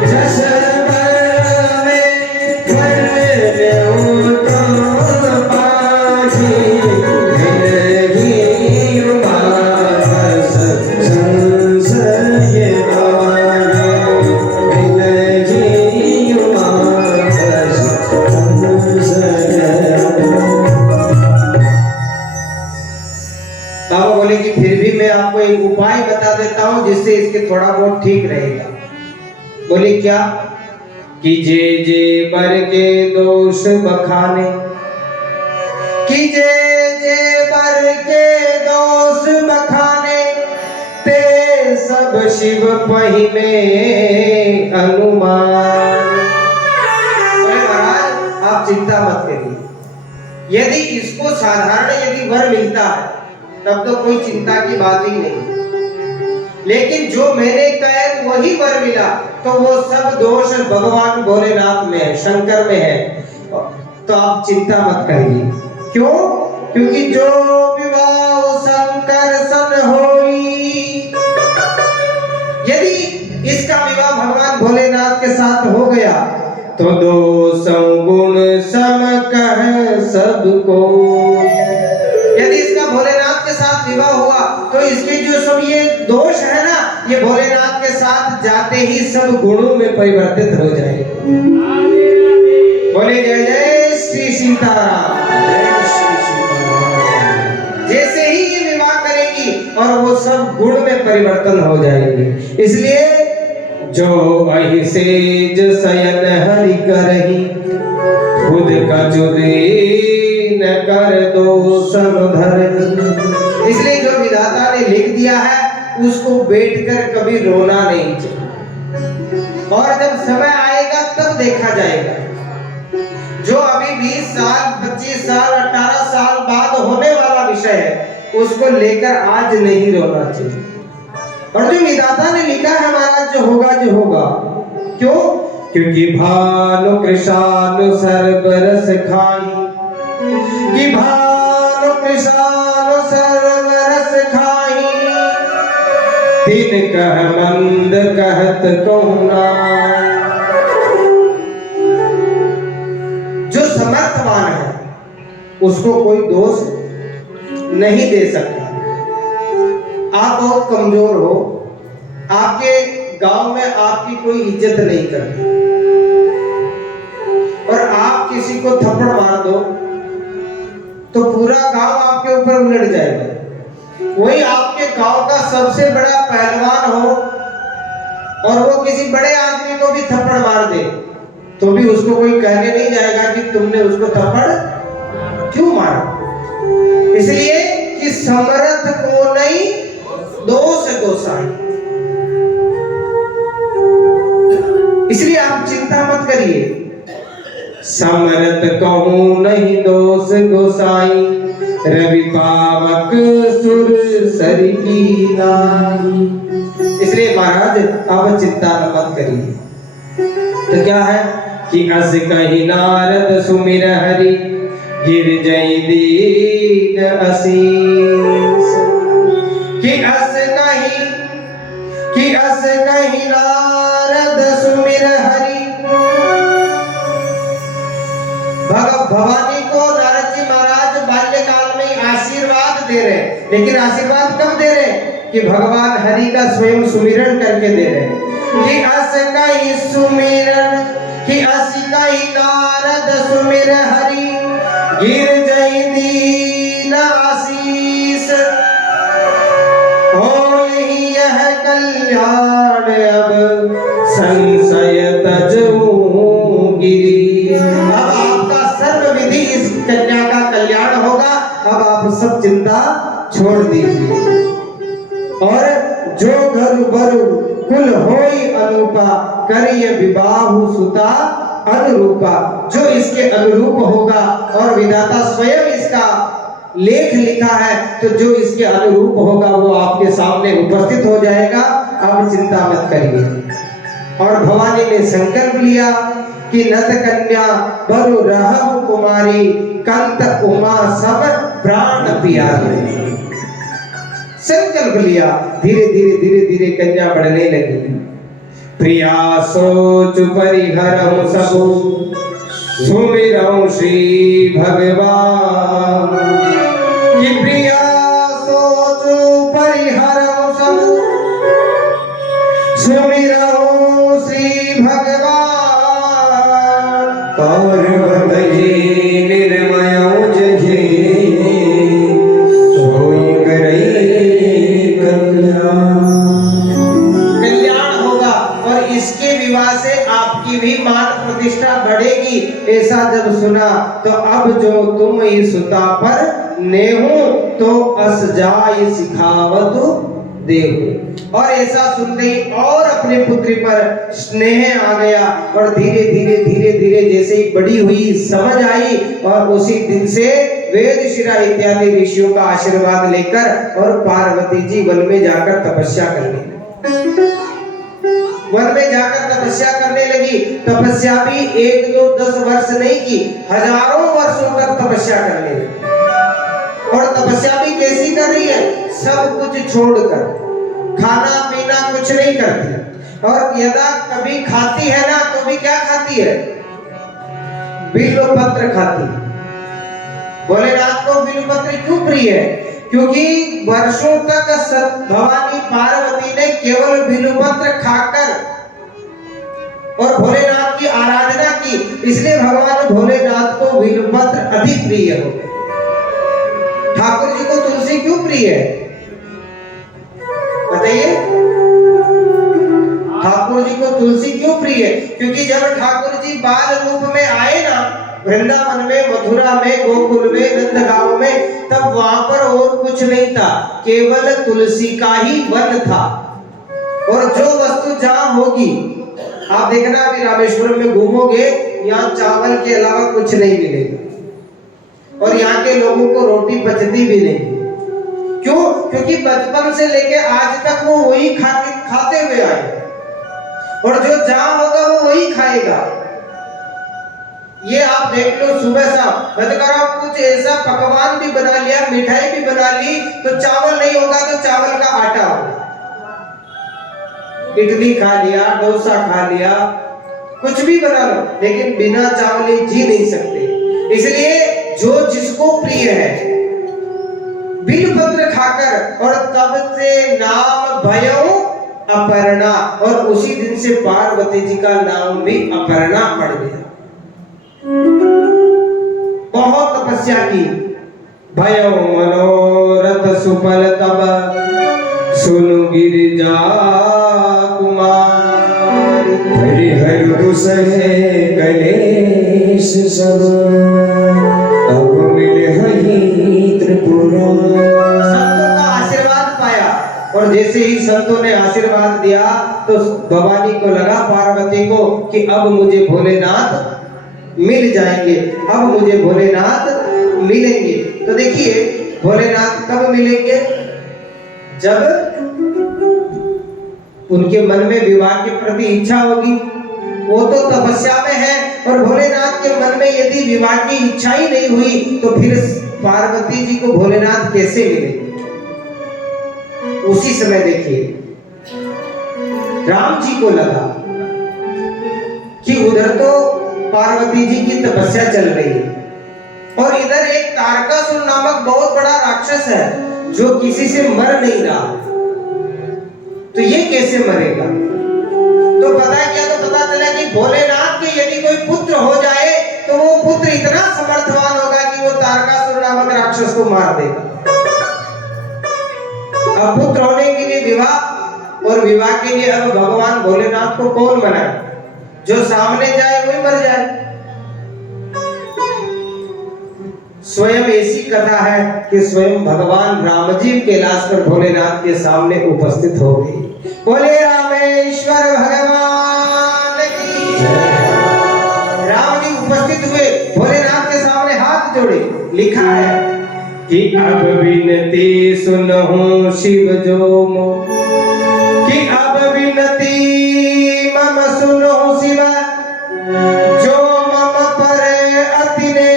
जस एक उपाय बता देता हूं जिससे इसके थोड़ा बहुत ठीक रहेगा। बोले क्या कि जे जे बर के दोष बखाने, कि जे जे बर के दोष बखाने, ते सब शिव पहिने अनुमान। महाराज आप चिंता मत करिए, यदि इसको साधारण यदि वर मिलता है तब तो कोई चिंता की बात ही नहीं, लेकिन जो मैंने कहा वही वर मिला तो वो सब दोष भगवान भोलेनाथ में है, शंकर में है, तो आप चिंता मत करिए। क्यों? क्योंकि जो विवाह शंकर सन होई, यदि इसका विवाह भगवान भोलेनाथ के साथ हो गया तो दो गुण सम कह सबको। यदि इसका भोलेनाथ के साथ विवाह हुआ तो इसके जो सब ये दोष है ना, ये भोलेनाथ के साथ जाते ही सब गुणों में परिवर्तित हो जाएंगे। बोले जय जय श्री सीताराम। जैसे ही ये विवाह करेगी और वो सब गुण में परिवर्तन हो जाएंगे। इसलिए जो अहि सेज शयन हरि करहि, खुद का जुदे न कर दो समधर। इसलिए जो विधाता ने लिख दिया है उसको बैठकर कभी रोना नहीं चाहिए, और जब समय आएगा तब देखा जाएगा। जो अभी 20 साल 25 साल 18 साल बाद होने वाला विषय है उसको लेकर आज नहीं रोना चाहिए। और जो विधाता ने लिखा है महाराज जो होगा। क्यों? क्योंकि भानु कृषानु सर्वरस खाई, कि भानु कृषानु सर्वरस खाई, दिन कह मंद कहत कहुना। जो समर्थवान है उसको कोई दोष नहीं दे सकता। आप बहुत कमजोर हो, आपके गांव में आपकी कोई इज्जत नहीं करती और आप किसी को थप्पड़ मार दो तो पूरा गांव आपके ऊपर उलट जाएगा। वही आपके गांव का सबसे बड़ा पहलवान हो और वो किसी बड़े आदमी को भी थप्पड़ मार दे तो भी उसको कोई कहने नहीं जाएगा कि तुमने उसको थप्पड़ क्यों मारा। इसलिए कि समर्थ को नहीं दोष गोसाई। इसलिए आप चिंता मत करिए। समर्थ कहूं नहीं दोष गोसाई, रवि पावक सुर सर की नाई। इसलिए महाराज आप चिंता मत करिए। तो क्या है कि अस कही नारद सुमिर हरि, गिर जय दीन असीस। कि अस कही नारद सुमिर हरि। भवानी को नारद जी महाराज बाल्यकाल में आशीर्वाद दे रहे, लेकिन आशीर्वाद कब दे रहे? कि भगवान हरि का स्वयं सुमिरन करके दे रहे। कि अस कही सुमिरन, कि अस कही नारद सुमिर हरि, गिर जय दीन आशीष। हो यह कल्याण अब संशय तजऊ गिरी। अब आपका सर्व विधि इस कन्या का कल्याण होगा। अब आप सब चिंता छोड़ दीजिए। और जो घर बरु कुल होई अनुपा, करिय विवाहु सुता अनुरूपा। जो इसके अनुरूप होगा और विधाता स्वयं इसका लेख लिखा है तो जो इसके अनुरूप होगा वो आपके सामने उपस्थित हो जाएगा। आप चिंता मत करिए। और भवानी ने संकल्प लिया कि नत कन्या बरु रहु कुमारी, कंत उमा सब प्राण प्यारे। संकल्प लिया। धीरे धीरे कन्या बढ़ने लगी। प्रिया सोच परिहरहु सबु, सुमिरहु श्री भगवान। कि प्रिया सोच परिहरहु सबु, सुमिरहु श्री भगवान। पार्वती निर्मयौ जहे, सोई करई कल्याण। कल्याण होगा और इसके विवाह से आपकी भी मान प्रतिष्ठा बढ़ेगी। ऐसा जब सुना तो अब जो तुम इस सुता पर नेहू, तो अस जाय सिखावत देहु। और ऐसा सुनते ही और अपने पुत्री पर स्नेह आ गया और धीरे धीरे जैसे ही बड़ी हुई समझ आई और उसी दिन से वेद शिरा इत्यादि ऋषियों का आशीर्वाद लेकर और पार्वती जी वन में जाकर तपस्या करने लगी। तपस्या भी 1 2 10 वर्ष नहीं की, हजारों वर्षों तक तपस्या करने लगी। और तपस्या भी कैसी कर रही है? सब कुछ छोड़कर, खाना पीना कुछ नहीं करती। और यदा कभी खाती है ना तो भी क्या खाती है? बिल्व पत्र खाती। भोलेनाथ को बिल्व पत्र क्यों प्रिय है? क्योंकि वर्षों तक भवानी पार्वती ने केवल बिल्व पत्र खाकर और भोलेनाथ की आराधना की, इसलिए भगवान भोलेनाथ को बिल्व पत्र अधिक प्रिय हो गए। ठाकुर जी को तुलसी क्यों प्रिय है बताइए? ठाकुर जी को तुलसी क्यों प्रिय है? क्योंकि जब ठाकुर जी बाल रूप में आए ना वृंदावन में, मथुरा में, गोकुल में, नंदगांव में, तब वहां पर और कुछ नहीं था, केवल तुलसी का ही वन था। और जो वस्तु जहां होगी, आप देखना अभी रामेश्वरम में घूमोगे, यहाँ चावल के अलावा कुछ नहीं मिलेगा और यहाँ के लोगों को रोटी पचती भी नहीं। क्यों? क्योंकि बचपन से लेके आज तक वो वही खाते हुए आए, और जो जहां होगा वो वही खाएगा। ये आप देख लो, सुबह शाम आप कुछ ऐसा पकवान भी बना लिया, मिठाई भी बना ली, तो चावल नहीं होगा तो चावल का आटा होगा। इडली खा लिया, डोसा खा लिया, कुछ भी बना लो, लेकिन बिना चावल जी नहीं सकते। इसलिए जो जिसको प्रिय है, बिलपत्र खाकर, और तब से नाम भयो अपर्णा, और उसी दिन से पार्वती जी का नाम भी अपर्णा पड़ गया। बहुत तपस्या की। भयो मनोरथ सुफल तब सुनु गिरिजा कुमार, हरिहर दुसहे कलेश सब, अब मिले हहीं त्रिपुरा। संतों का आशीर्वाद पाया, और जैसे ही संतों ने आशीर्वाद दिया तो भवानी को लगा, पार्वती को, कि अब मुझे भोलेनाथ मिल जाएंगे, अब मुझे भोलेनाथ मिलेंगे। तो देखिए भोलेनाथ कब मिलेंगे? जब उनके मन में विवाह के प्रति इच्छा होगी। वो तो तपस्या में है, और भोलेनाथ के मन में यदि विवाह की इच्छा ही नहीं हुई तो फिर पार्वती जी को भोलेनाथ कैसे मिलेंगे? उसी समय देखिए राम जी को लगा कि उधर तो पार्वती जी की तपस्या चल रही है, और इधर एक तारकासुर नामक बहुत बड़ा राक्षस है जो किसी से मर नहीं रहा, तो ये कैसे मरेगा? तो पता क्या, तो पता चला कि भोलेनाथ के यदि कोई पुत्र हो जाए तो वो पुत्र इतना समर्थवान होगा कि वो तारकासुर नामक राक्षस को मार देगा। अब पुत्र होने के लिए विवाह, और विवाह के लिए अब भगवान भोलेनाथ को कौन बनाए? जो सामने जाए वही मर जाए। स्वयं ऐसी कथा है कि स्वयं भगवान राम जी कैलाश पर भोलेनाथ के सामने उपस्थित हो गए। बोले रामेश्वर भगवान की जय। राम जी उपस्थित हुए, भोलेनाथ के सामने हाथ जोड़े। लिखा है कि अब विनती सुनहु शिव जो मो, कि अब विनती मम सुनहु शिव जो मम पर अति ने,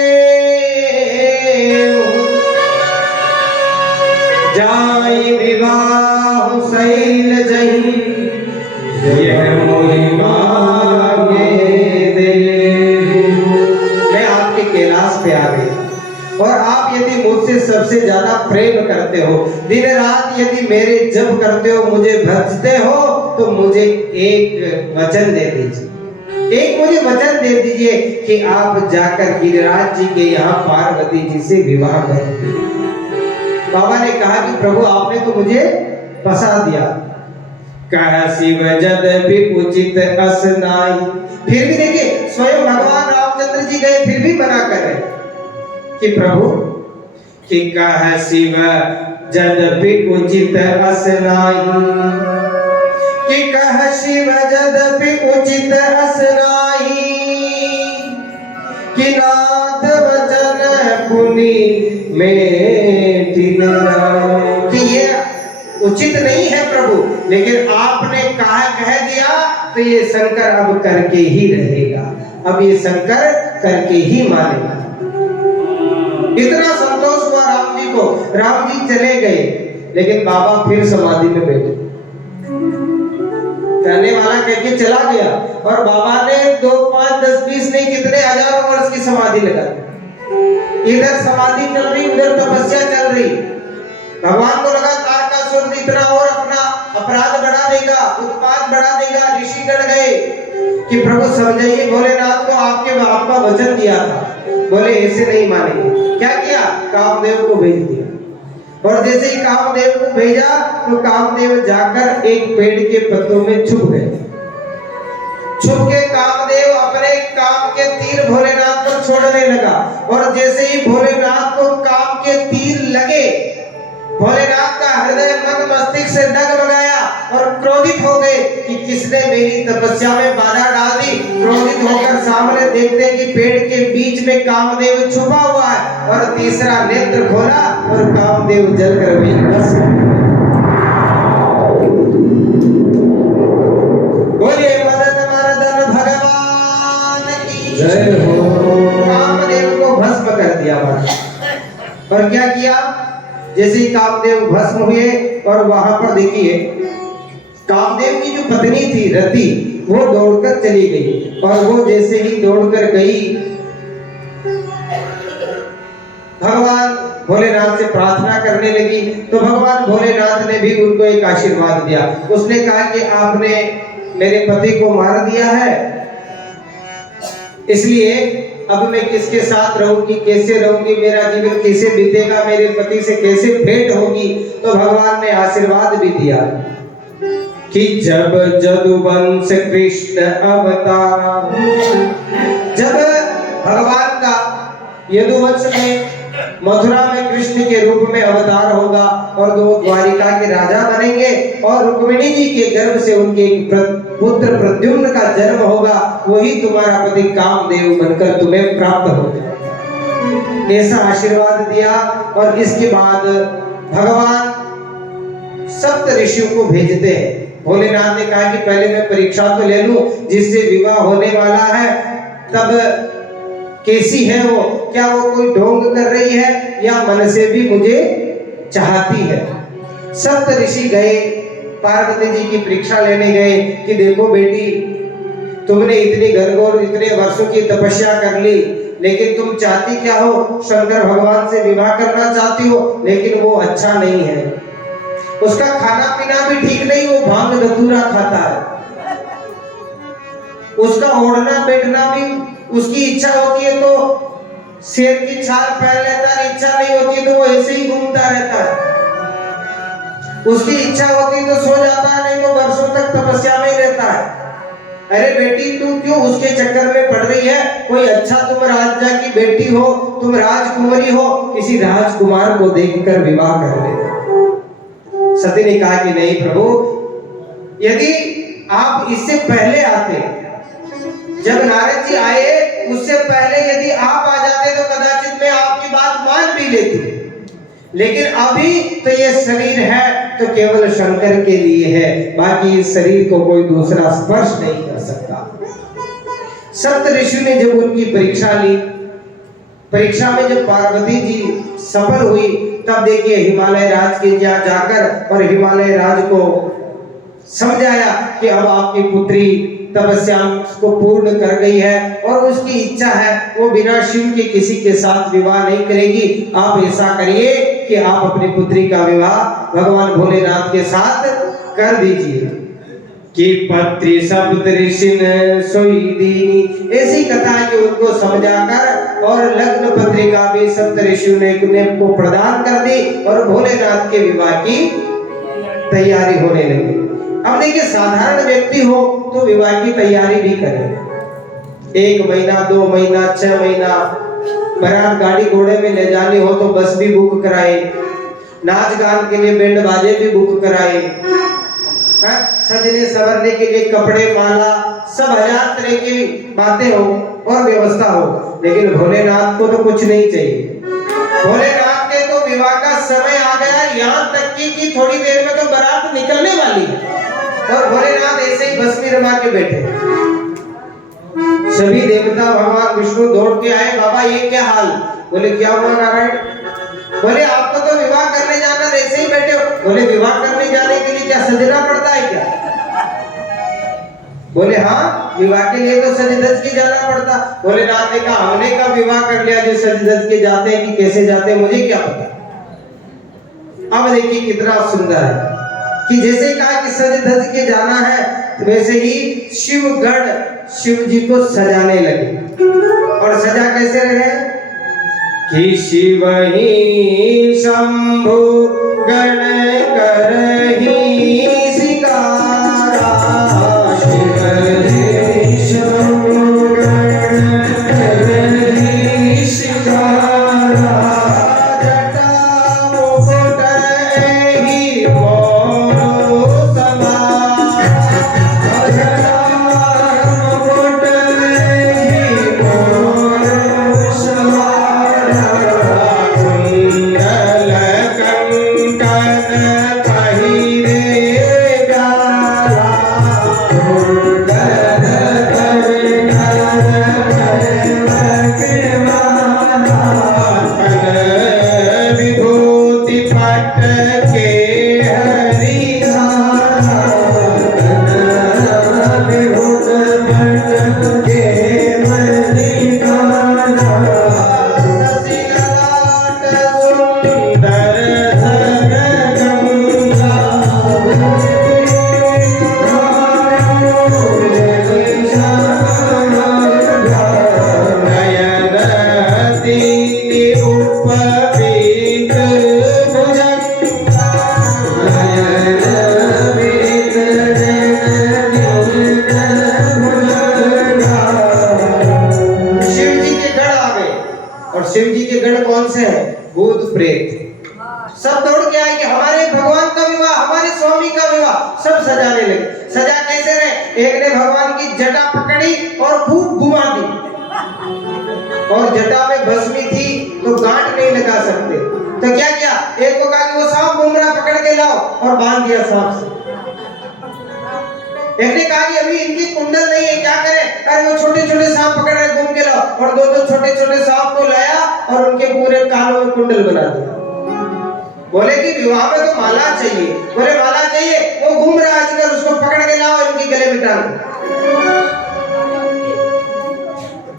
जाई विवाह शैल जही यह मोहि मांगे दे। मैं आपके कैलाश पे आ गई, और आप यदि मुझसे सबसे ज्यादा प्रेम करते हो, दिन रात यदि मेरे जप करते हो, मुझे भजते हो, तो मुझे एक वचन दे दीजिए, एक मुझे वचन दे दीजिए कि आप जाकर गिरिराज जी के यहाँ पार्वती जी से विवाह करेंगे। बाबा ने कहा कि प्रभु आपने तो मुझे फंसा दिया। कहा शिव यद्यपि उचित अस नाई, फिर भी देखिए स्वयं भगवान रामचंद्र जी गए, फिर भी मना कर रहे कि प्रभु कि कहा शिव यद्यपि उचित अस नाई, कि कह शिव यद्यपि उचित अस नाई, कि नाथ वचन पुनि में कि ये उचित नहीं है प्रभु, लेकिन आपने कह दिया तो ये शंकर अब करके ही रहेगा, अब ये शंकर करके ही मानेगा। इतना संतोष हुआ राम जी को। राम जी चले गए, लेकिन बाबा फिर समाधि में बैठे। कहने वाला कह के चला गया, और बाबा ने 2, 5, 10, 20 नहीं कितने हजारों वर्ष की समाधि लगा दी। इधर समाधि चल रही, उधर तपस्या चल रही। भगवान को लगा तारकासुर इतना और अपना अपराध बढ़ा देगा, उत्पात बढ़ा देगा। ऋषि डर गए कि प्रभु समझाइए भोलेनाथ को, आपका वचन दिया था। बोले ऐसे नहीं मानेंगे। क्या किया? कामदेव को भेज दिया, और जैसे ही कामदेव को भेजा तो कामदेव जाकर एक पेड़ के पत्तों में छुप गए। छुप के कामदेव अपने काम के तीर भोलेनाथ पर छोड़ने लगा, और जैसे ही भोलेनाथ को काम के तीर लगे, भोलेनाथ का हृदय मन मस्तिष्क से डगमगाया और क्रोधित हो गए कि किसने मेरी तपस्या में बाधा डाल दी। क्रोधित होकर सामने देखते कि पेड़ के बीच में कामदेव छुपा हुआ है, और तीसरा नेत्र खोला और कामदेव जलकर वहीं बस गए। बोलिए मदन मर्दन भगवान की जय हो। कामदेव को भस्म कर दिया बस। और क्या किया, जैसे ही कामदेव भस्म हुए और वहां पर देखिए कामदेव की जो पत्नी थी रति, वो दौड़कर चली गई। और वो जैसे ही दौड़कर गई, भगवान भोलेनाथ से प्रार्थना करने लगी, तो भगवान भोलेनाथ ने भी उनको एक आशीर्वाद दिया। उसने कहा कि आपने मेरे पति को मार दिया है, इसलिए अब मैं किसके साथ रहूंगी, कैसे रहूंगी, मेरा जीवन कैसे बीतेगा, मेरे पति से कैसे भेंट होगी। तो भगवान ने आशीर्वाद भी दिया कि जब जदुवंश कृष्ण अवतारा, जब भगवान का यदुवंश में मथुरा में कृष्ण के रूप में अवतार होगा और वो द्वारिका के राजा बनेंगे, और रुक्मिणी जी के गर्भ से उनके पुत्र प्रद्युम्न का जन्म होगा, वही तुम्हारा पति कामदेव बनकर तुम्हें प्राप्त होगा। ऐसा आशीर्वाद दिया। और इसके बाद भगवान सप्त ऋषियों को भेजते हैं। भोलेनाथ ने कहा कि पहले मैं परीक्षा तो ले लूं, जिससे विवाह होने वाला है, तब कैसी है वो, क्या वो कोई ढोंग कर रही है या मन से भी मुझे चाहती है। सप्त ऋषि गए, पार्वती जी की परीक्षा लेने गए कि देखो बेटी, तुमने इतनी घनघोर इतने वर्षों की तपस्या कर ली, लेकिन तुम चाहती क्या हो, शंकर भगवान से विवाह करना चाहती हो, लेकिन वो अच्छा नहीं है, उसका खाना पीना भी ठीक नहीं, वो भांग धतूरा खाता है, उसका ओढ़ना बैठना भी, उसकी इच्छा होती है तो शेर की छाल पहन लेता है, इच्छा नहीं होती है तो वो ऐसे ही घूमता रहता है, उसकी इच्छा होती है तो सो जाता है, नहीं तो वर्षों तक तपस्या में ही रहता है। अरे बेटी, तू क्यों उसके चक्कर में पड़ रही है, कोई अच्छा तुम राजा की बेटी हो, तुम राजकुमारी हो, किसी राजकुमार को देखकर विवाह कर ले। सती ने कहा कि नहीं प्रभु, यदि आप इससे पहले आते, जब नारद जी आए उससे पहले यदि आप आ जाते तो कदाचित मैं आपकी बात मान भी लेती, लेकिन अभी तो ये शरीर है तो केवल शंकर के लिए है, बाकी इस शरीर को कोई दूसरा स्पर्श नहीं कर सकता। सप्त ऋषि ने जब उनकी परीक्षा ली, परीक्षा में जब पार्वती जी सफल हुई, तब देखिए हिमालय राज के यहाँ जाकर और हिमालय राज को समझाया कि अब आपकी पुत्री तपस्या को पूर्ण कर गई है और उसकी इच्छा है वो बिना शिव के किसी के साथ विवाह नहीं करेगी। आप ऐसा करिए कि आप अपनी पुत्री का विवाह भगवान भोलेनाथ के साथ कर दीजिए। कि पत्री सप्त ऋषिन सोई दीनी, ऐसी कथा है कि उनको समझाकर और लग्न पत्रिका भी सप्त ऋषियों ने को प्रदान कर दी और भोलेनाथ के विवाह की तैयारी होने लगी। अब देखिए, साधारण व्यक्ति हो तो विवाह की तैयारी भी करे, 1 महीना 2 महीना 6 महीना, बारात गाड़ी घोड़े में ले जानी हो तो बस भी बुक कराए, नाच गान के लिए बैंड बाजे भी बुक कराए, सजने संवरने के लिए कपड़े माला सब हजार तरह की बातें हो और व्यवस्था हो, लेकिन भोलेनाथ को तो कुछ नहीं चाहिए। भोलेनाथ के तो विवाह का समय आ गया, यहाँ तक कि थोड़ी देर में तो बारात निकलने वाली है और भोलेनाथ ऐसे ही भस्मी रमा के बैठे। सभी देवता भगवान विष्णु दौड़ के आए, बाबा ये क्या हाल? बोले क्या हुआ नारायण? बोले आपको तो विवाह करने जाना, ऐसे ही बैठे हो। बोले विवाह करने जाने के लिए क्या सजना पड़ता है क्या? बोले हाँ, विवाह के लिए तो सज धज के जाना पड़ता। भोलेनाथ ने कहा हमने कब विवाह कर लिया जो सज धज के जाते हैं, कि कैसे जाते हैं मुझे क्या पता। अब देखिए कितना सुंदर है कि जैसे कहा कि सज धज के जाना है, वैसे ही शिवगढ़ शिव जी को सजाने लगे। और सजा कैसे रहे कि शिव ही शंभु गण करही शिकारा, शिव ही शंभु गण करही शिकारा, जटा मुकुट ही मोर समा और शिव जी के गण कौन से हैं? भूत प्रेत। सब दौड़ के आए कि हमारे भगवान का विवाह, हमारे स्वामी का विवाह। सब सजाने लगे। सजा कैसे रहे? एक ने भगवान की जटा पकड़ी और खूब घुमा दी, और जटा में भस्मी थी तो गांठ नहीं लगा सकते, तो क्या किया? एक को कहा कि वो सांप घूम रहा, पकड़ के लाओ, और बांध दिया सांप से। एक ने कहा कि अभी इनकी कुंडल नहीं है, क्या करें? अरे वो छोटे छोटे सांप पकड़ रहे, घूम के लाओ, और दो दो छोटे छोटे सांप को लाया और उनके पूरे कानों में कुंडल बना दिया। बोले कि विवाह में तो माला चाहिए। बोले माला चाहिए, वो घूम रहा है आजकल, उसको पकड़ के लाओ, इनके गले में डाल दो।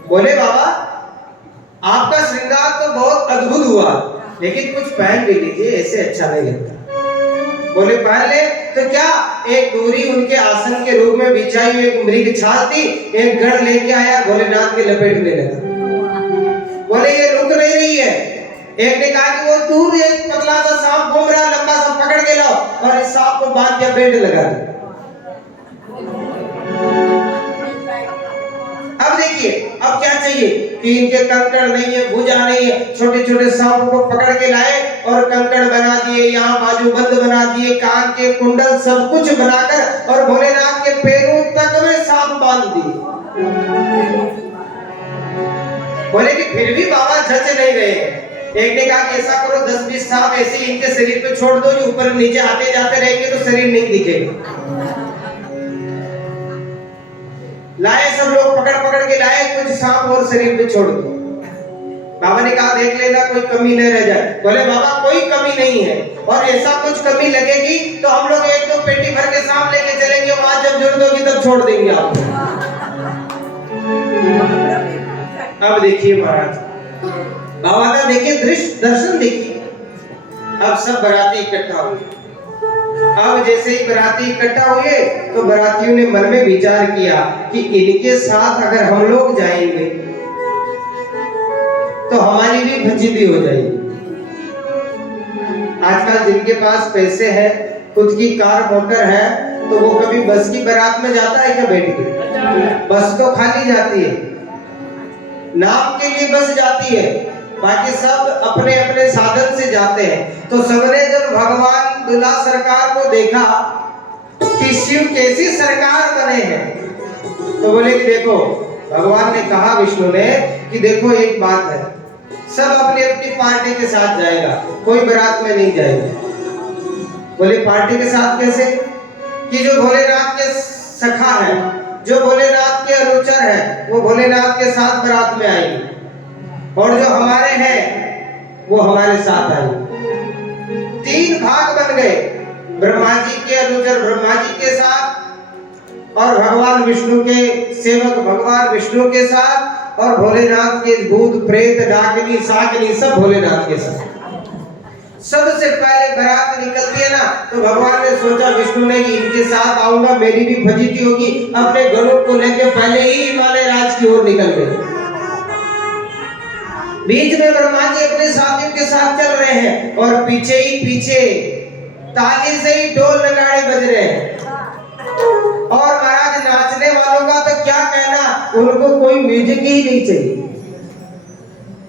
बोले बाबा आपका श्रृंगार तो बहुत अद्भुत हुआ, लेकिन कुछ पहन भी लीजिए, ऐसे अच्छा नहीं लगता। बोले पहन ले तो क्या? एक दूरी उनके आसन के रूप में बिछाई हुई एक मृग छाल थी, एक गढ़ लेके आया, भोलेनाथ के लपेटने लगा। बोले ये रुक नहीं रही है। एक ने कहा कि वो दूर एक पतला सा सांप घूम रहा, लंबा सा, पकड़ के लाओ, और इस सांप को बांध के बेल्ट लगा दो। अब देखिए, अब क्या चाहिए कि इनके कंकड़ नहीं है, भुजा नहीं है, छोटे छोटे सांप को पकड़ के लाए और कंकड़ बना दिए, यहाँ बाजू बंद बना दिए, कान के कुंडल सब कुछ बनाकर, और भोलेनाथ के पैरों तक में सांप बांध दिए। बोले कि फिर भी बाबा जच नहीं रहे। एक ने कहा कि ऐसा करो 10-20 सांप ऐसे इनके शरीर पे छोड़ दो, जो ऊपर नीचे आते जाते रहेंगे तो शरीर नहीं दिखेगा। लाए सब लोग, पकड़ पकड़ के लाए, कुछ सांप और शरीर पे छोड़ दो। बाबा ने कहा देख लेना कोई कमी न रह जाए। बोले बाबा कोई कमी नहीं है, और ऐसा कुछ कमी लगेगी तो हम लोग एक दो पेटी भर के सांप लेके चलेंगे, वहां जब जरूरत होगी तब छोड़ देंगे आपको। अब देखिए महाराज, बाबा का देखिए दृश्य, दर्शन देखिए। अब सब बाराती इकट्ठा हुए। अब जैसे ही बाराती इकट्ठा हुए तो बारातियों ने मन में विचार किया कि इनके साथ अगर हम लोग जाएंगे तो हमारी भी फजीती हो जाएगी। आजकल जिनके पास पैसे हैं, खुद की कार मोटर है, तो वो कभी बस की बारात में जाता है क्या बैठ के? बस तो खाली जाती है, नाम के लिए बस जाती है, बाकी सब अपने अपने साधन से जाते हैं। तो सबने जब भगवान दुल्हा सरकार को देखा कि शिव कैसी सरकार बने हैं, तो बोले कि देखो, भगवान ने कहा विष्णु ने कि देखो एक बात है, सब अपनी अपनी पार्टी के साथ जाएगा, कोई बारात में नहीं जाएगा। बोले पार्टी के साथ कैसे? कि जो भोलेनाथ के सखा है, जो भोलेनाथ के अनुचर है, वो भोलेनाथ के साथ बारात में आएंगे, और जो हमारे हैं वो हमारे साथ आएंगे। 3 भाग बन गए, ब्रह्मा जी के अनुचर ब्रह्मा जी के साथ, और भगवान विष्णु के सेवक भगवान विष्णु के साथ, और भोलेनाथ के भूत प्रेत डाकिनी साकिनी सब भोलेनाथ के साथ। सबसे पहले बारात निकलती है ना, तो भगवान ने सोचा विष्णु ने कि इनके साथ आऊंगा, मेरी भी फजीती होगी, अपने गरुड़ को लेकर पहले ही हिमालय राज की ओर निकल गए। बीच में ब्रह्मा जी अपने साथियों के साथ चल रहे हैं, और पीछे ही पीछे ताली से ही ढोल नगाड़े बज रहे हैं। और महाराज नाचने वालों का तो क्या कहना, उनको कोई म्यूजिक ही नहीं चाहिए,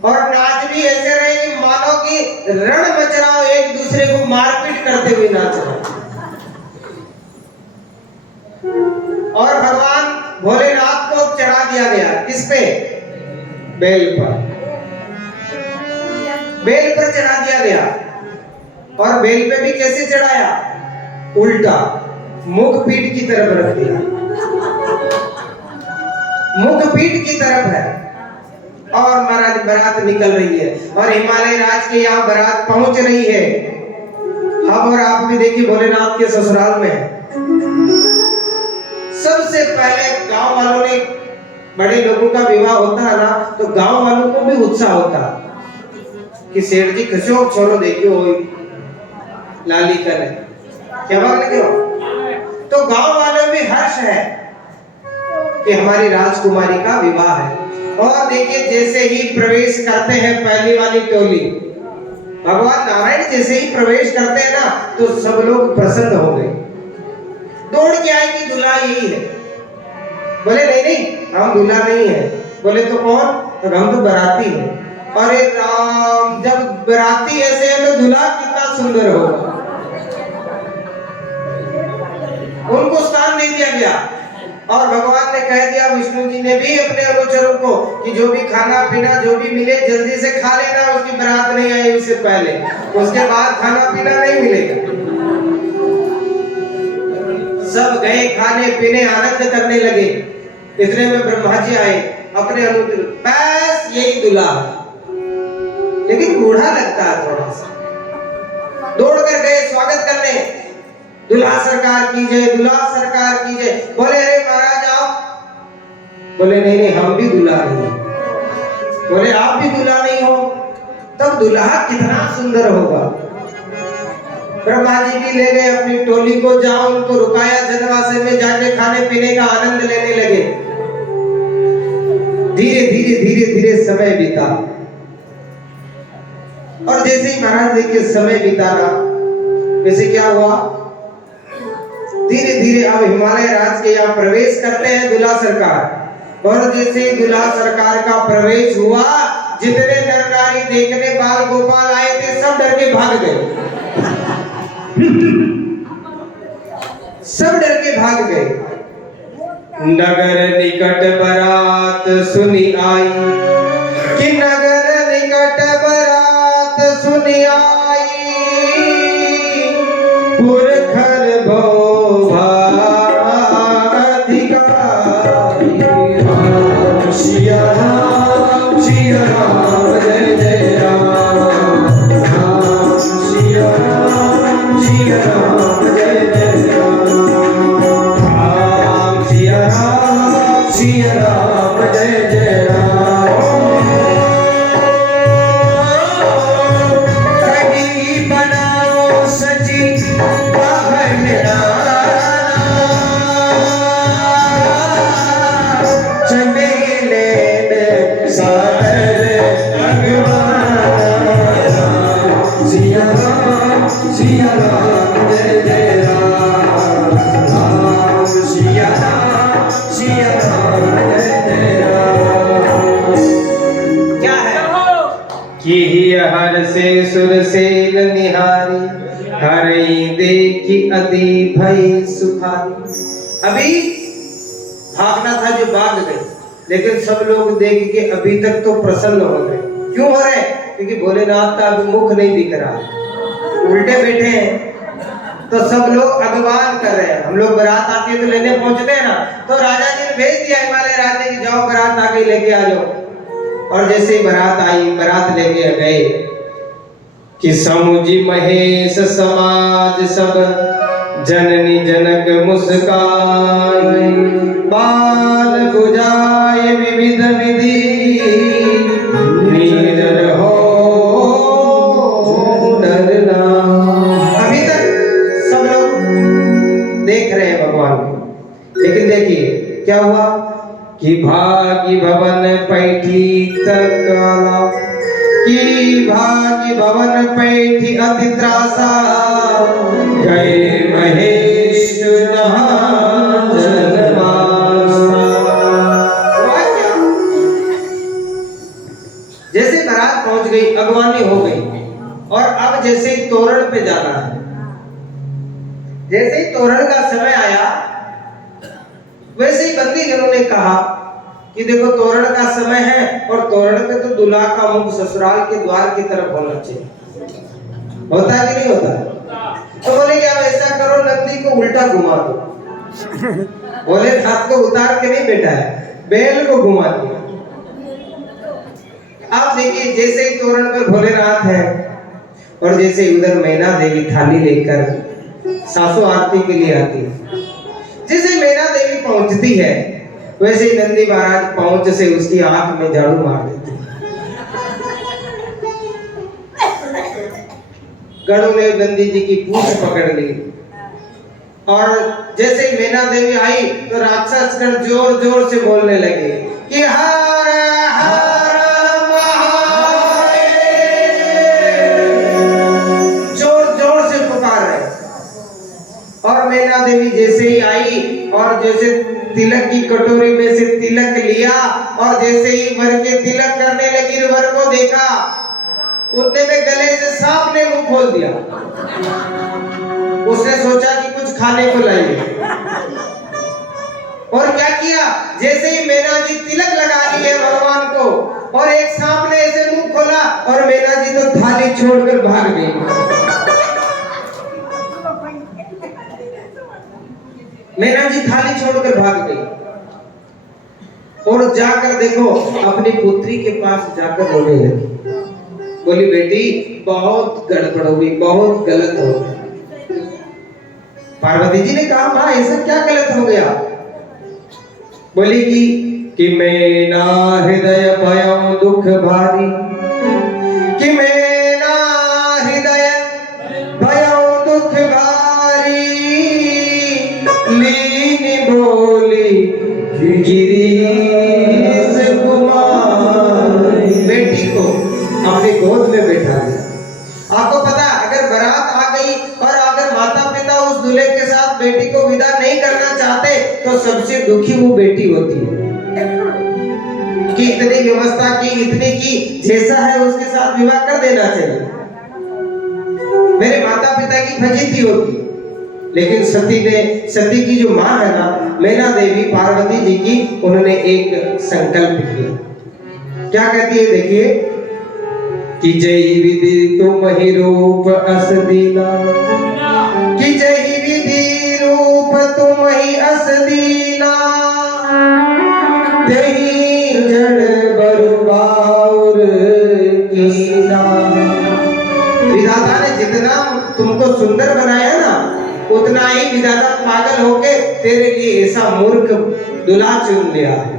और नाच भी ऐसे रहे कि मानो कि रण मच रहा हो, एक दूसरे को मारपीट करते हुए नाच रहे। और भगवान भोलेनाथ को चढ़ा दिया गया, किस पे? बेल पर। बेल पर चढ़ा दिया गया, और बेल पे भी कैसे चढ़ाया? उल्टा, मुख पीठ की तरफ रख दिया, मुख पीठ की तरफ है। और महाराज बारात निकल रही है, और हिमालय राज के यहाँ बारात पहुंच रही है। हम और आप भी देखिए भोलेनाथ के ससुराल में है। सबसे पहले गांव वालों ने, बड़े लोगों का विवाह होता है ना, तो गांव वालों को भी उत्साह होता कि सेठ जी खसो छोड़ो, देखियो लाली कर क्या बात क्यों? तो गांव वालों में हर्ष है कि हमारी राजकुमारी का विवाह है। और देखिए जैसे ही प्रवेश करते हैं पहली वाली टोली, भगवान नारायण जैसे ही प्रवेश करते हैं ना, तो सब लोग प्रसन्न हो गए, दौड़ के आए कि दूल्हा यही है। बोले नहीं नहीं, हम दूल्हा नहीं है। बोले तो कौन? तो हम तो बाराती हैं। अरे राम, जब बराती ऐसे है तो दूल्हा कितना सुंदर होगा। उनको स्थान नहीं दिया गया और भगवान ने कह दिया, विष्णु जी ने भी अपने अनुचरों को कि जो भी खाना पीना जो भी मिले जल्दी से खा लेना, उसकी बारात नहीं आई उससे पहले, उसके बाद खाना पीना नहीं मिलेगा। सब गए खाने पीने आनंद करने लगे। इतने में ब्रह्मा जी आए अपने अनुचर, बस यही दूल्हा, लेकिन बूढ़ा लगता है थोड़ा सा। दौड़ कर गए स्वागत करने, दूल्हा सरकार की जय, दूल्हा सरकार की जय। बोले अरे महाराज आओ। बोले नहीं नहीं, हम भी दूल्हा नहीं। बोले आप भी दूल्हा नहीं हो, तब दूल्हा कितना सुंदर होगा। ब्रह्मा जी भी ले गए अपनी टोली को, जाओ उनको रुकाया, जनवासे में जाके खाने पीने का आनंद लेने लगे। धीरे धीरे धीरे धीरे समय बीता और जैसे ही महाराज जी के समय बीता ना, वैसे क्या हुआ, धीरे धीरे अब हिमालय राज के यहाँ प्रवेश करते हैं दूल्हा सरकार। और जैसे ही दूल्हा सरकार का प्रवेश हुआ, जितने नर नारी देखने बाल गोपाल आए थे सब डर के भाग गए। सब डर के भाग गए। नगर निकट बारात सुनी आई, कि नगर निकट बारात सुनी आई, पुरखर भोभा अधिकारी। राम सिया राम जय जय राम, राम सिया राम जय जय राम, राम सिया राम जय जय राम। कहीं बनाओ सजी हर से सुर से निहारी, हरई देखी अति भई सुखारी। अभी भागना था जो भाग गए, लेकिन सब लोग देख के अभी तक तो प्रसन्न हो गए। क्यों हो रहे? क्योंकि भोलेनाथ का अभी मुख नहीं दिख रहा, उल्टे बैठे हैं। तो सब लोग अगवान कर रहे हैं। हम लोग बारात आती है तो लेने पहुंचते हैं ना, तो राजा जी ने भेज दिया हिमालय राज ने कि जाओ बारात आ गई, लेके आ जाओ। और जैसे ही बारात आई, बारात लेके गए कि समुझी महेश समाज सब, जननी जनक मुस्काई, बाल बुझाए विविध विधि, नीरर हो डरना। अभी तक सब लोग देख रहे हैं भगवान को, लेकिन देखिए क्या हुआ कि भागी भवन पैठी तकाला, कि भागी भवन पैठी अति त्रासा, गए महेश जैसे बारात पहुंच गई, अगवानी हो गई, और अब जैसे ही तोरण पे जाना है, जैसे ही तोरण का समय आया, वैसे ही बंदीजनों ने कहा कि देखो तोरण का समय है, और तोरण पे तो दूल्हा का मुख ससुराल के द्वार की तरफ होना चाहिए। होता है कि नहीं होता? तो बोले कि अब ऐसा करो, नंदी को उल्टा घुमा दो। बोले हाथ को उतार के नहीं बैठा है, बैल को घुमा दिया। आप देखिए जैसे ही तोरण पर भोलेनाथ है, और जैसे ही उधर मैना देवी थाली लेकर सासू आरती के लिए आती है, जैसे मैना देवी पहुंचती है, वैसे ही नंदी महाराज पहुंच से उसकी आंख में झाड़ू मार देते हैं। गणों ने नंदी जी की पूंछ पकड़ ली, और जैसे ही मैना देवी आई तो राक्षस गण जोर जोर से बोलने लगे कि हर हर महादेव, जोर जोर से पुकार रहे। और मैना देवी जैसे ही आई और जैसे तिलक की कटोरी में से तिलक लिया और जैसे ही वर के तिलक करने लगी, वर को देखा, उतने में गले से सांप ने मुंह खोल दिया। उसने सोचा कि कुछ खाने को लाइए, और क्या किया, जैसे ही मैना जी तिलक लगा ली है भगवान को, और एक सांप ने ऐसे मुंह खोला और मैना जी तो थाली छोड़कर भाग गई। मैना जी थाली छोड़कर भाग गई और जाकर देखो अपनी पुत्री के पास जाकर रोने लगी। बोली, बेटी बहुत गड़बड़ हो गई, बहुत गलत हो गया। पार्वती जी ने कहा, मां ऐसा क्या गलत हो गया? बोली कि मैना हृदय पयम दुख भारी, कि मैना हृदय पयम दुख भारी, लीन बोली गिरीश कुमारी। बेटी को अपने गोद में बैठा दिया। आपको पता, अगर बारात आ गई और अगर माता पिता उस दूल्हे के साथ बेटी को विदा नहीं करना चाहते तो सबसे दुखी वो बेटी होती है कि इतनी व्यवस्था की, इतनी की, जैसा है उसके साथ विवाह कर देना चाहिए, मेरे माता पिता की फजीती होती। लेकिन सती की जो माँ है ना, मैना देवी पार्वती जी की, उन्होंने एक संकल्प किया। क्या कहती है, देखिए, कि जय विधि तुम ही रूप अस दीना, कि जय विधि रूप तुम ही अस दीना, तेहि जड़ बरुबाउर कीना। विधाता ने जितना तुमको सुंदर बनाया ना, उतना ही विधाता पागल होके तेरे लिए ऐसा मूर्ख दूल्हा चुन लिया है।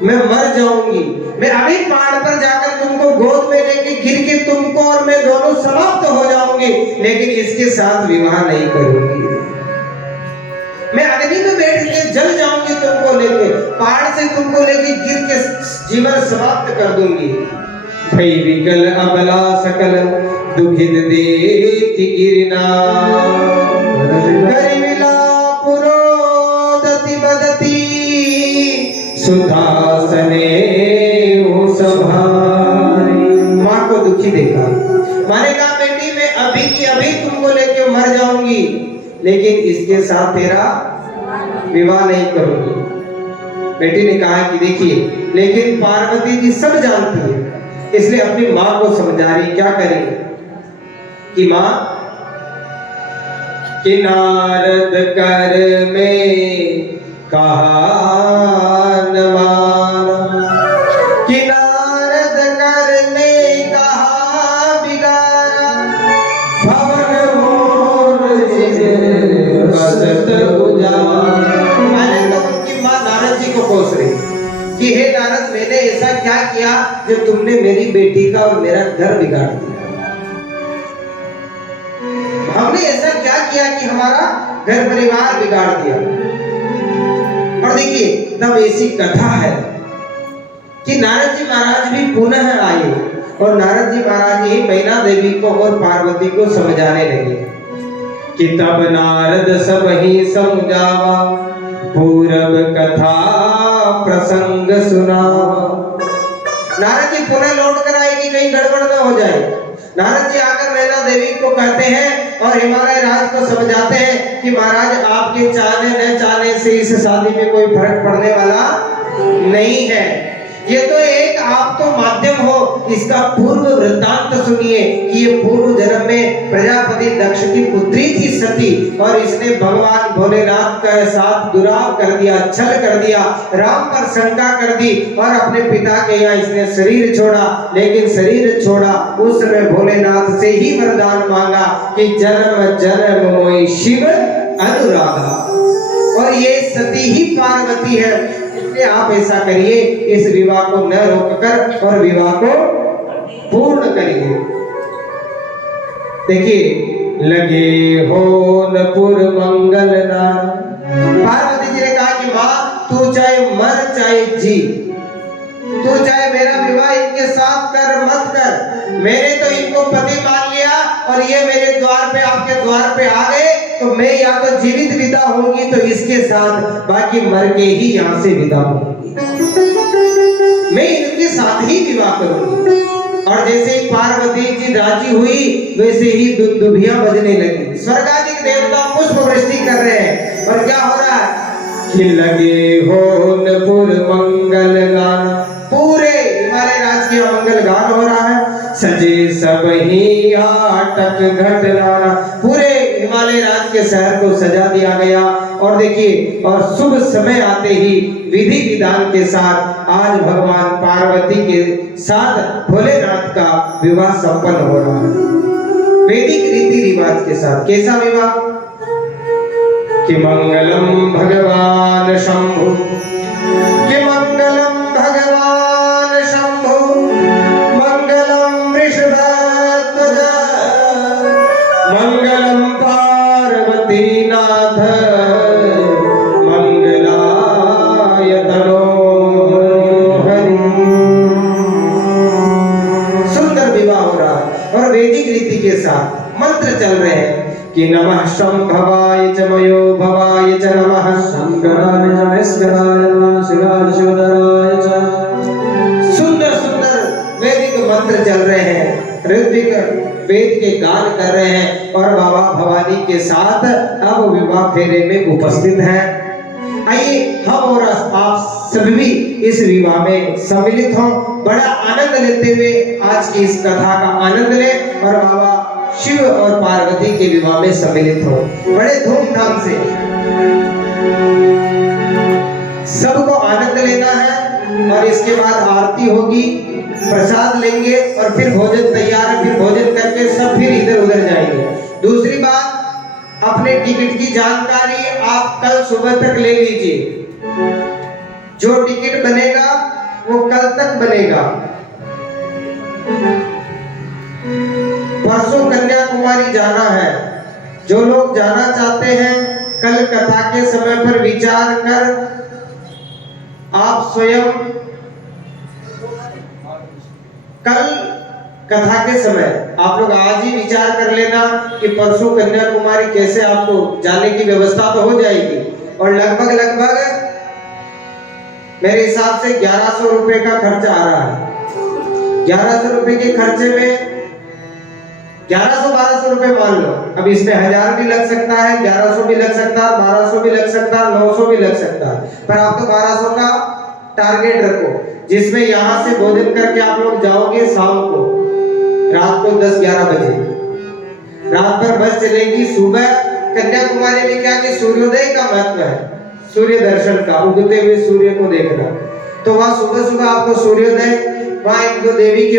मैं मर जाऊंगी, मैं अभी पहाड़ पर जाकर तुमको गोद में लेके गिर के तुमको और मैं दोनों समाप्त हो जाऊंगी, लेकिन इसके साथ विवाह नहीं करूंगी। मैं अग्नि में बैठ के जल जाऊंगी तुमको लेके, पहाड़ से तुमको लेके गिर के जीवन समाप्त कर दूंगी। भई विकल अबला सकल दुखित देति गिरना, करिविला पुरोदति बदती, सुधासने सभारी। माँ को दुखी देखा, माने कहा, बेटी मैं अभी की अभी तुमको लेके मर जाऊंगी, लेकिन इसके साथ तेरा विवाह नहीं करूंगी। बेटी ने कहा कि देखिए, लेकिन पार्वती जी सब जानती है, इसलिए अपनी माँ को समझा रही। क्या करेंगे कि माँ, कि नारद कर में कहा न माना, कि नारद कर में कहा बिगारा, भवन मोर जिन बसत उजारा। मैंने तो उनकी माँ नारद जी को कोस रही कि हे नारद, मैंने ऐसा क्या किया जो तुमने मेरी बेटी का और मेरा घर बिगाड़ दिया? हमने ऐसा क्या किया कि हमारा घर परिवार बिगाड़ दिया? और देखिए, तब ऐसी कथा है कि नारद जी महाराज भी पुनः आए और नारद जी महाराज ही मैना देवी को और पार्वती को समझाने लगे कि तब नारद सब ही समझावा, पूरब कथा प्रसंग सुनावा। नारद जी पुनः लौट कर आए कि कहीं गड़बड़ न हो जाए। नारद जी आकर मैना देवी को कहते हैं और हिमालय राज को समझाते हैं कि महाराज, आपके चाहने न चाहने से इस शादी में कोई फर्क पड़ने वाला नहीं है। ये तो एक आप तो माध्यम हो, इसका पूर्व वृत्तांत सुनिए कि ये पूर्व जन्म में प्रजापति दक्ष की पुत्री थी सती, और इसने भगवान भोलेनाथ के साथ दुराव कर दिया, छल कर दिया, राम पर शंका कर दी और अपने पिता के यहाँ इसने शरीर छोड़ा। लेकिन शरीर छोड़ा उस समय भोलेनाथ से ही वरदान मांगा कि जन्म जन्म मोहि शिव अनुराधा, और ये सती ही पार्वती है। इसलिए आप ऐसा करिए, इस विवाह को न रोककर और विवाह को पूर्ण करिए। देखिए, लगे हो नपुर मंगल नाम। पार्वती जी ने कहा कि माँ, तू चाहे मर चाहे जी, तू चाहे मेरा विवाह इनके साथ कर मत कर, मैंने तो इनको पति मान लिया और ये मेरे द्वार पे, आपके द्वार पे आ गए, तो मैं या तो जीवित विदा होंगी तो इसके साथ, बाकी मर के ही यहाँ से विदा होंगी। मैं इनके साथ ही विवाह करूंगी। और जैसे ही पार्वती जी राजी हुई वैसे ही दुभिया बजने लगी। स्वर्गाधिक देवता पुष्प वृष्टि कर रहे हैं। और क्या हो रहा है कि लगे होनपुर मंगल गान, पूरे हिमालय राज के मंगल गान हो रहा है। सजे सब ही आटक घट लाना, पूरे हिमालय राज के शहर को सजा दिया गया। और देखिए, और शुभ समय आते ही विधि विधान के साथ आज भगवान पार्वती के साथ भोलेनाथ का विवाह संपन्न हो रहा है वैदिक रीति रिवाज के साथ। कैसा विवाह? कि मंगलम भगवान शंभु, कि मंगलम भगवान शंभु, मंगलम वृषभध्वज, मंगलम पार्वती नाथ, मंगलाय तनो हरि। सुंदर विवाह हो रहा है और वैदिक रीति के साथ मंत्र चल रहे हैं कि नमः शंभवाय च मयो भवाय च नमः, शंकराय च महेश्वराय नमः, शिवाय शिवधराय च। सुंदर सुंदर वैदिक मंत्र चल रहे हैं, ऋत्विक वेद के गान कर रहे हैं और बाबा भवानी के साथ अब विवाह फेरे में उपस्थित हैं। आइए हम और आप सभी भी इस विवाह में सम्मिलित हों, बड़ा आनंद लेते हुए आज की इस कथा का आनंद लें और बाबा शिव और पार्वती के विवाह में सम्मिलित हो बड़े धूमधाम से। सबको आनंद लेना है और इसके बाद आरती होगी, प्रसाद लेंगे और फिर भोजन तैयार है। फिर भोजन करके सब फिर इधर उधर जाएंगे। दूसरी बात, अपने टिकट की जानकारी आप कल सुबह तक ले लीजिए। जो टिकट बनेगा वो कल तक बनेगा। परसों कन्याकुमारी जाना है। जो लोग जाना चाहते हैं कल कथा के समय पर विचार कर आप स्वयं कल कथा के समय आप लोग आज ही विचार कर लेना कि परसों कन्याकुमारी कैसे आपको जाने की व्यवस्था तो हो जाएगी। और लगभग मेरे हिसाब से 1100 रुपए का खर्चा आ रहा है। 1100 रुपए के खर्चे में 1100-1200 रुपए मान लो। अब इसमें 1000 भी लग सकता है, 1100 भी लग सकता है, 1200 भी लग सकता है, 900 भी लग सकता है, पर आप तो 1200 का टारगेट रखो, जिसमें यहाँ से भोजन करके आप लोग जाओगे शाम को, रात को 10-11 बजे। रात भर बस चलेगी। सुबह कन्याकुमारी में क्या कि सूर्योदय का महत्व है, सूर्य दर्शन का, उगते हुए सूर्य को देखना। तो वहाँ सुबह सुबह आपको सूर्योदय, वहाँ एक दो देवी की